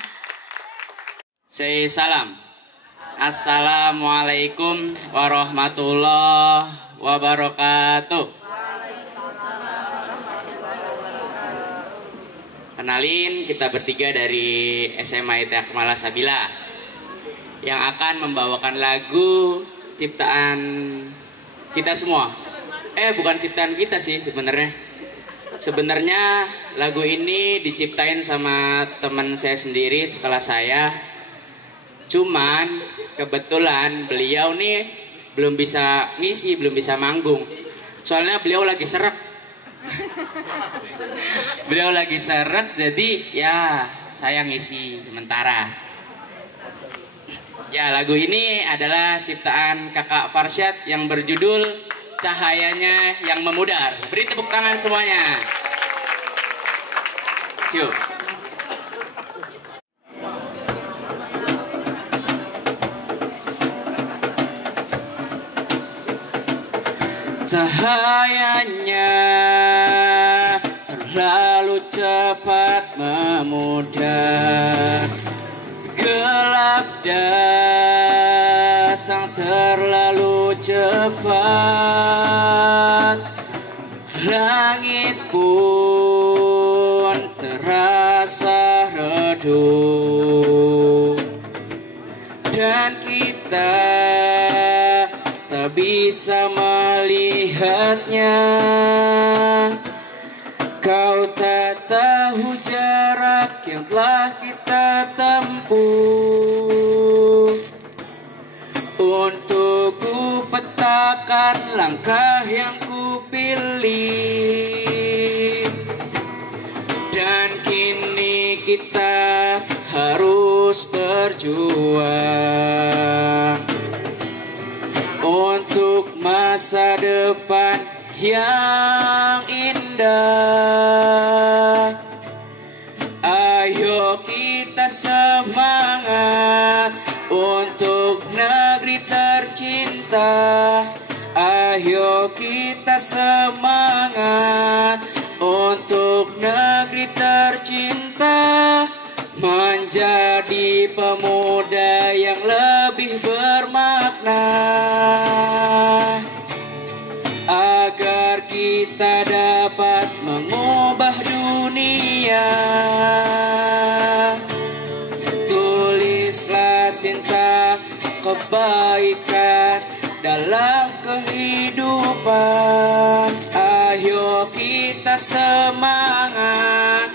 Say salam. Assalamualaikum warahmatullahi wabarakatuh. Kenalin, kita bertiga dari SMA ITH Akmala Sabila yang akan membawakan lagu ciptaan kita semua. Bukan ciptaan kita sih sebenarnya. Sebenarnya lagu ini diciptain sama teman saya sendiri sekelas saya. Cuman kebetulan beliau nih belum bisa ngisi, belum bisa manggung. Soalnya beliau lagi seret. Beliau lagi seret, jadi ya saya ngisi sementara. Ya, lagu ini adalah ciptaan kakak Farsyad yang berjudul Cahayanya yang Memudar. Beri tepuk tangan semuanya. Yuk. Cahayanya terlalu cepat memudar, gelap datang terlalu cepat, langit pun terasa redup, dan kita tak bisa melihatnya. Kau tak tahu jarak yang telah kita tempuh. Untuk ku petakan langkah yang ku pilih, dan kini kita harus berjuang untuk masa depan yang indah. Ayo kita semangat untuk negeri tercinta. Ayo kita semangat untuk negeri tercinta, menjadi pemuda yang lebih bermakna, agar kita dapat mengubah dunia. Tulislah tinta kebaikan dalam kehidupan. Ayo kita semangat,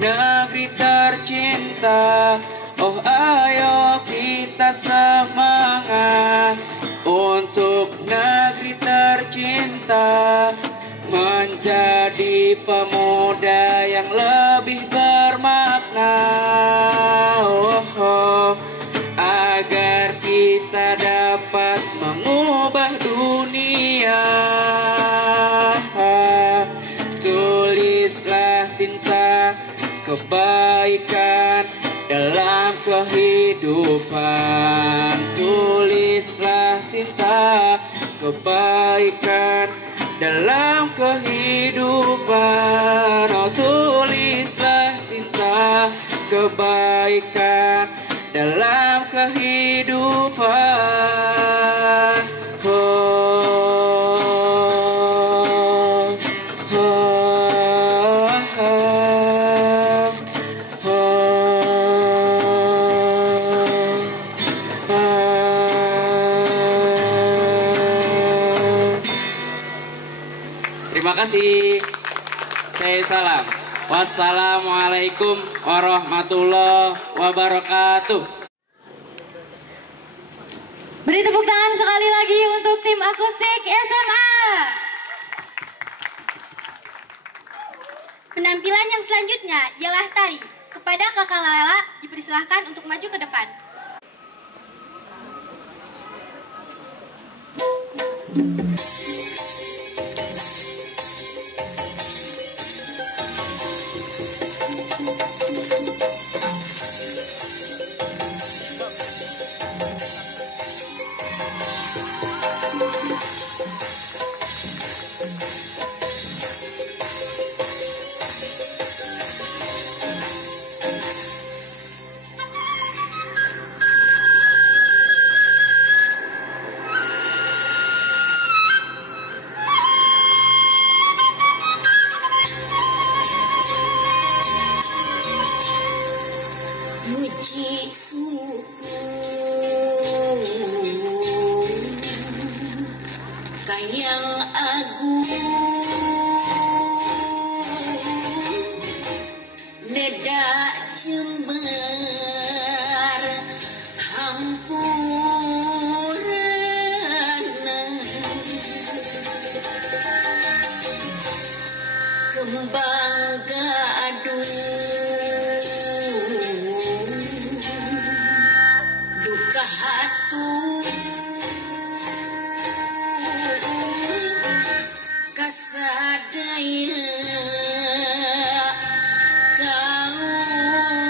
negeri tercinta. Oh ayo kita semangat untuk negeri tercinta, menjadi pemuda yang lebih bermakna. Agar kita dapat mengubah dunia. Tulislah tinta kebaikan dalam kehidupan. Tulislah tinta kebaikan dalam kehidupan. Oh, tulislah tinta kebaikan dalam kehidupan. Terima kasih. Saya salam. Wassalamualaikum warahmatullahi wabarakatuh. Beri tepuk tangan sekali lagi untuk tim akustik SMA. Penampilan yang selanjutnya ialah tari. Kepada Kakak Lela dipersilahkan untuk maju ke depan. Puji syukur Kayang agung Nedak Jember Hampurana Kembang gaduh kasadaya kauna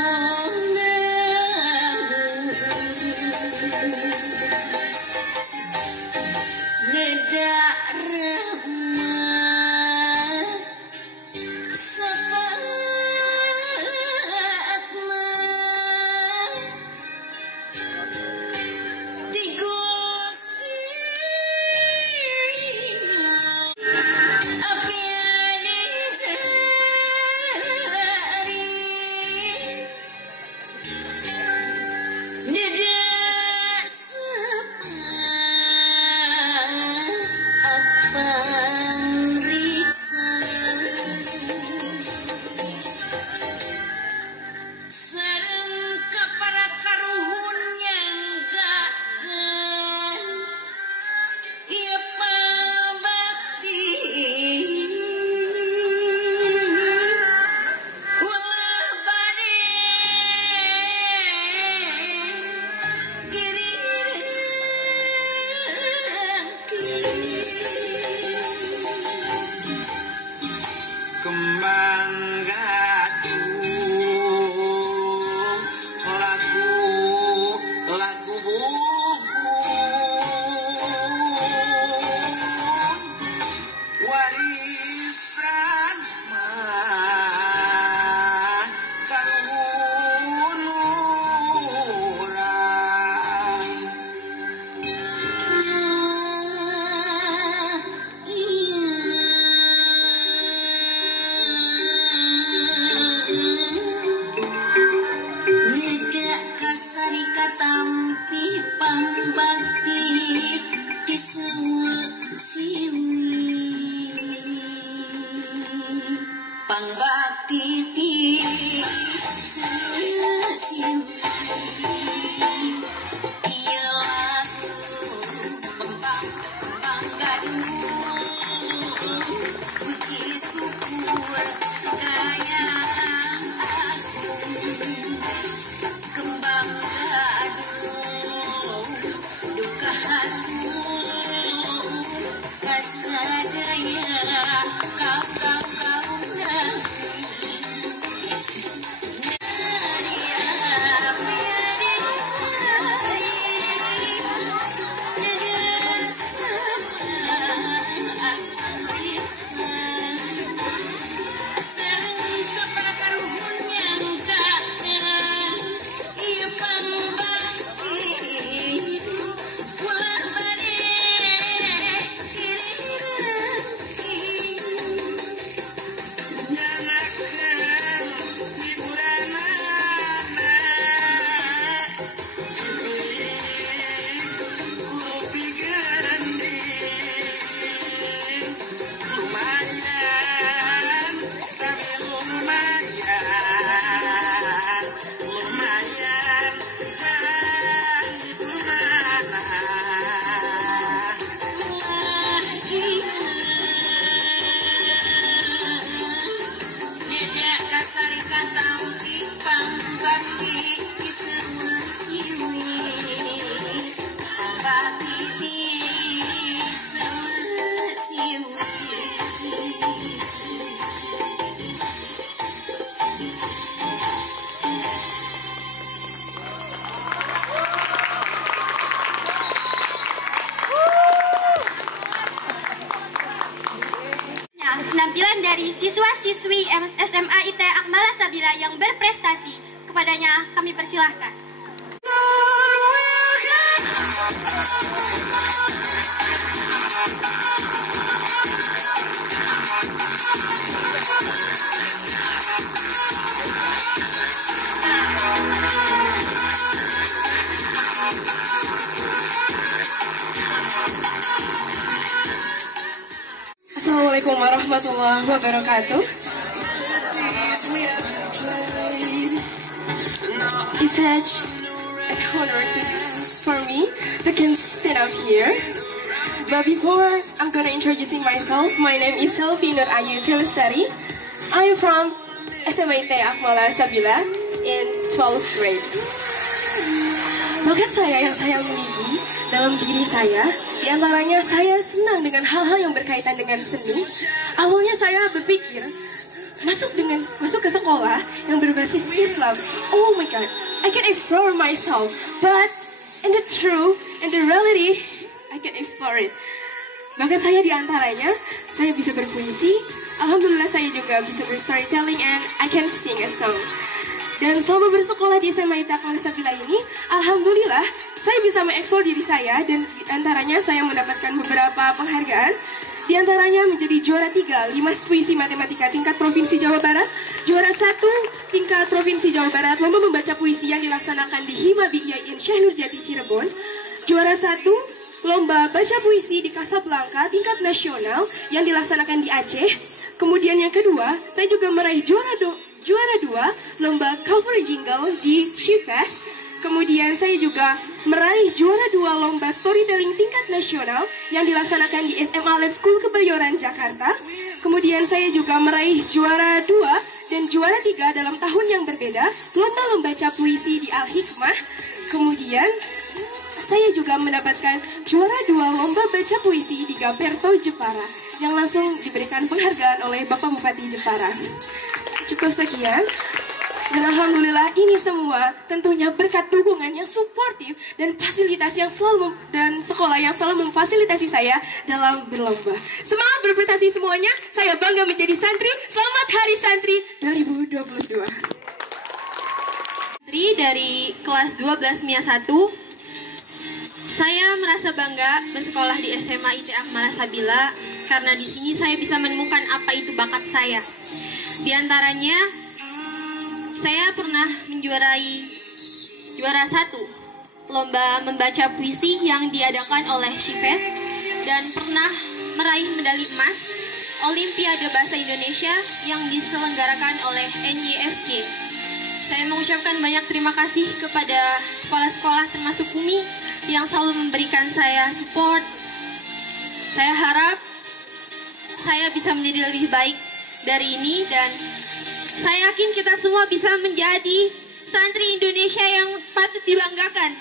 Sabila yang berprestasi. Kepadanya kami persilahkan. Assalamualaikum warahmatullahi wabarakatuh. It's such an honor for me to can stand up here. But before I'm gonna introducing myself, my name is Selvi Nur Ayu Chilestari. I'm from SMA ITE Akmala Sabila in 12th grade. Bakat saya yang saya miliki dalam diri saya, diantaranya saya senang dengan hal-hal yang berkaitan dengan seni. Awalnya saya berpikir masuk ke sekolah yang berbasis Islam. Oh my God, I can explore myself. But in the reality, I can explore it. Bakat saya diantaranya, saya bisa berpuisi. Alhamdulillah saya juga bisa berstorytelling and I can sing a song. Dan selama bersekolah di SMA ITE Akmala Sabila ini, alhamdulillah saya bisa mengeksplor diri saya dan diantaranya saya mendapatkan beberapa penghargaan. Di antaranya menjadi juara 3 Limas Puisi Matematika tingkat Provinsi Jawa Barat, juara 1 tingkat Provinsi Jawa Barat lomba membaca puisi yang dilaksanakan di Himabi IAIN Syekh Nurjati Cirebon, juara 1 lomba baca puisi di Casablanca tingkat nasional yang dilaksanakan di Aceh. Kemudian yang kedua, saya juga meraih juara 2 lomba cover jingle di Shifest. Kemudian saya juga meraih juara 2 lomba storytelling tingkat nasional yang dilaksanakan di SMA Lab School Kebayoran, Jakarta. Kemudian saya juga meraih juara 2 dan juara 3 dalam tahun yang berbeda lomba membaca puisi di Al-Hikmah. Kemudian saya juga mendapatkan juara 2 lomba baca puisi di Gaperto, Jepara yang langsung diberikan penghargaan oleh Bapak Bupati Jepara. Cukup sekian. Dan alhamdulillah ini semua tentunya berkat dukungan yang suportif dan fasilitas yang selalu dan sekolah yang selalu memfasilitasi saya dalam berlomba. Semangat berprestasi semuanya. Saya bangga menjadi santri. Selamat Hari Santri 2022. Santri dari kelas 12 MIA 1. Saya merasa bangga bersekolah di SMA ITE Akmala Sabila karena di sini saya bisa menemukan apa itu bakat saya. Di antaranya saya pernah menjuarai juara 1 lomba membaca puisi yang diadakan oleh Shifest dan pernah meraih medali emas Olimpiade Bahasa Indonesia yang diselenggarakan oleh NYFC. Saya mengucapkan banyak terima kasih kepada kepala sekolah termasuk Umi yang selalu memberikan saya support. Saya harap saya bisa menjadi lebih baik dari ini dan saya yakin kita semua bisa menjadi santri Indonesia yang patut dibanggakan.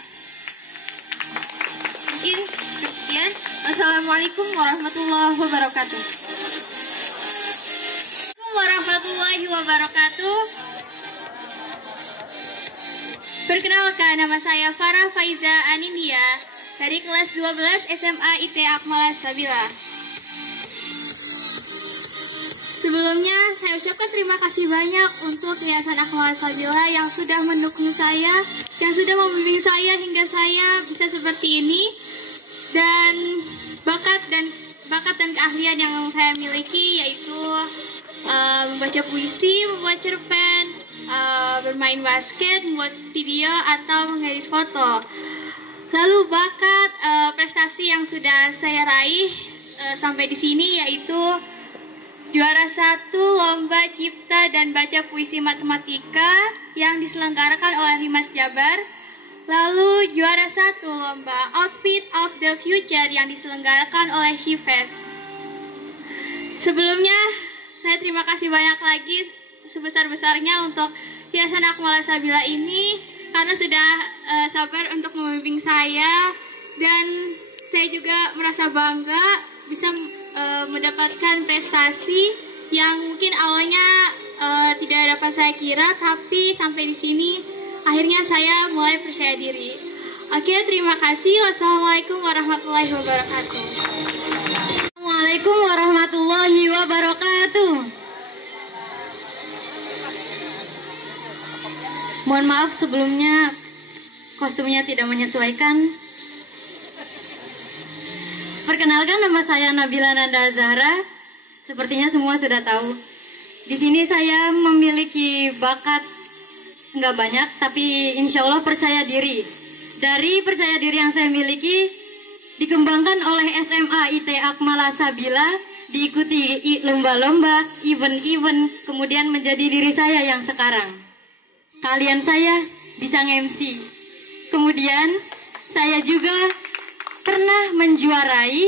Mungkin sekian. Wassalamualaikum warahmatullahi wabarakatuh. Warahmatullahi wabarakatuh. Perkenalkan, nama saya Farah Faiza Anindia dari kelas 12 SMA ITE Akmala Sabila. Sebelumnya, saya ucapkan terima kasih banyak untuk Yayasan Akmala Sabila yang sudah mendukung saya, yang sudah membimbing saya hingga saya bisa seperti ini. Dan bakat dan keahlian yang saya miliki yaitu membaca puisi, membuat cerpen, bermain basket, membuat video atau mengedit foto. Lalu bakat prestasi yang sudah saya raih sampai di sini yaitu juara 1 lomba cipta dan baca puisi matematika yang diselenggarakan oleh Limas Jabar. Lalu juara 1 lomba outfit of the future yang diselenggarakan oleh Shifest. Sebelumnya saya terima kasih banyak lagi sebesar-besarnya untuk Yayasan Akmala Sabila ini karena sudah sabar untuk membimbing saya dan saya juga merasa bangga bisa mendapatkan prestasi yang mungkin awalnya tidak dapat saya kira, tapi sampai di sini akhirnya saya mulai percaya diri. Oke, terima kasih. Wassalamualaikum warahmatullahi wabarakatuh. Assalamualaikum warahmatullahi wabarakatuh. Mohon maaf sebelumnya kostumnya tidak menyesuaikan. Perkenalkan, nama saya Nabila Nanda Zahra. Sepertinya semua sudah tahu. Di sini saya memiliki bakat nggak banyak, tapi insya Allah percaya diri. Dari percaya diri yang saya miliki dikembangkan oleh SMA IT Akmala Sabila, diikuti lomba-lomba, event-event, kemudian menjadi diri saya yang sekarang. Kalian saya bisa nge-MC. Kemudian saya juga pernah menjuarai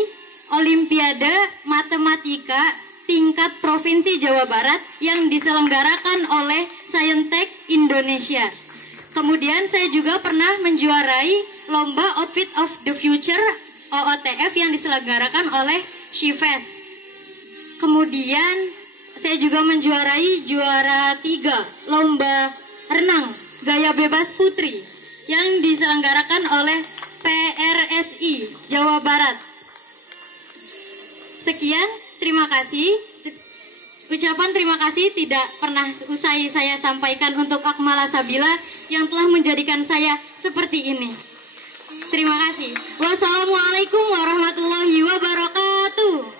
Olimpiade Matematika tingkat Provinsi Jawa Barat yang diselenggarakan oleh Saintek Indonesia. Kemudian saya juga pernah menjuarai Lomba Outfit of the Future OOTF yang diselenggarakan oleh Shifes. Kemudian saya juga menjuarai juara 3 Lomba Renang Gaya Bebas Putri yang diselenggarakan oleh PRSI Jawa Barat. Sekian, terima kasih. Ucapan terima kasih tidak pernah usai saya sampaikan untuk Akmala Sabila yang telah menjadikan saya seperti ini. Terima kasih. Wassalamualaikum warahmatullahi wabarakatuh.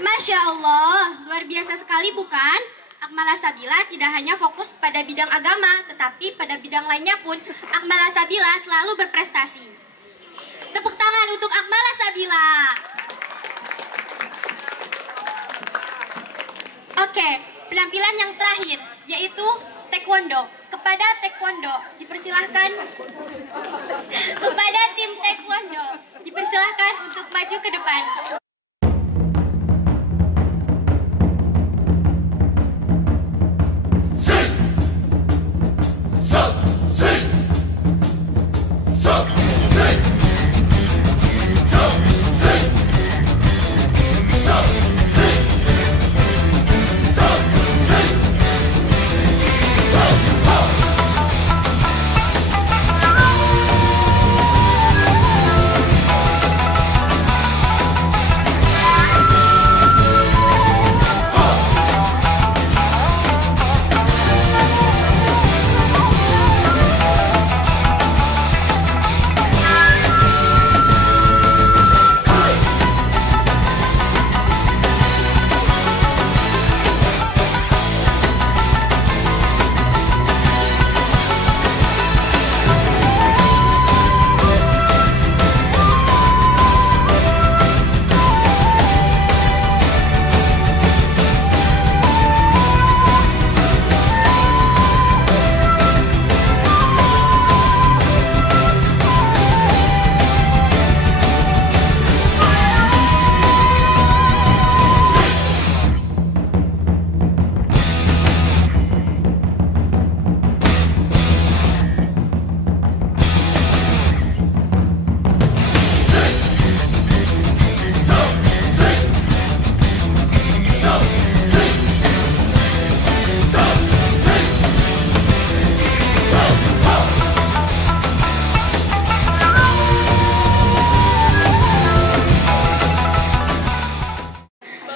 Masya Allah, luar biasa sekali bukan? Akmala Sabila tidak hanya fokus pada bidang agama, tetapi pada bidang lainnya pun Akmala Sabila selalu berprestasi. Tepuk tangan untuk Akmala Sabila. Oke, penampilan yang terakhir yaitu Taekwondo. Kepada Taekwondo dipersilahkan, kepada tim Taekwondo dipersilahkan untuk maju ke depan.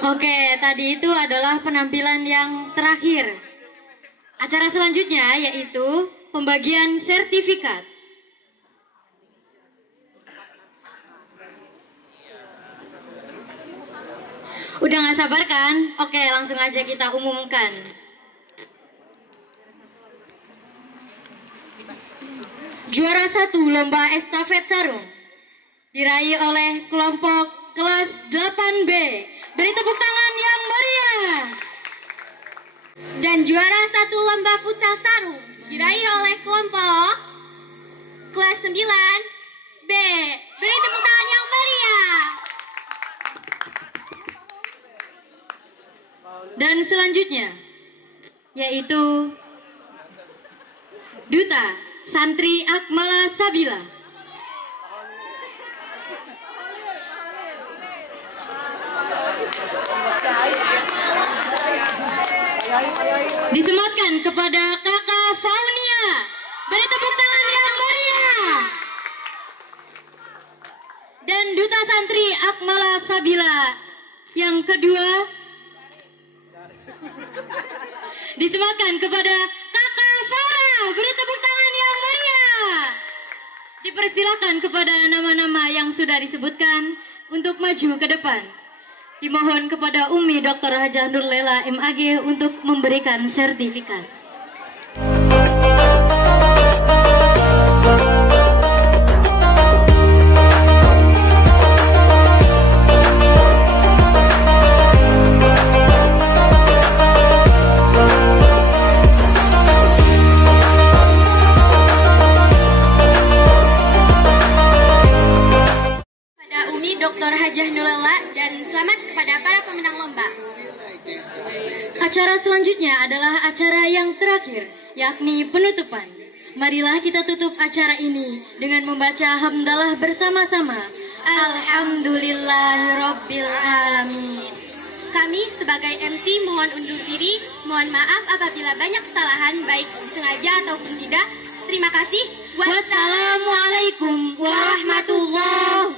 Oke, tadi itu adalah penampilan yang terakhir. Acara selanjutnya yaitu pembagian sertifikat. Udah gak sabar kan? Oke, langsung aja kita umumkan. Juara 1 lomba estafet sarung diraih oleh kelompok kelas 8B. Beri tepuk tangan yang meriah. Dan juara 1 lomba futsal sarung diraih oleh kelompok kelas 9B. Beri tepuk tangan yang meriah. Dan selanjutnya yaitu Duta Santri Akmala Sabila. Disematkan kepada Kakak Faunia. Beri tepuk tangan yang meriah. Dan Duta Santri Akmala Sabila yang kedua disematkan kepada Kakak Farah. Beri tepuk tangan yang meriah. Dipersilahkan kepada nama-nama yang sudah disebutkan untuk maju ke depan. Dimohon kepada Umi Dr. Hajah Nurlela MAG untuk memberikan sertifikat. Dr. Hajah Nurlela dan selamat kepada para pemenang lomba. Acara selanjutnya adalah acara yang terakhir, yakni penutupan. Marilah kita tutup acara ini dengan membaca hamdalah bersama-sama. Alhamdulillahirabbil alamin. Kami sebagai MC mohon undur diri, mohon maaf apabila banyak kesalahan baik disengaja ataupun tidak. Terima kasih. Wassalamualaikum warahmatullahi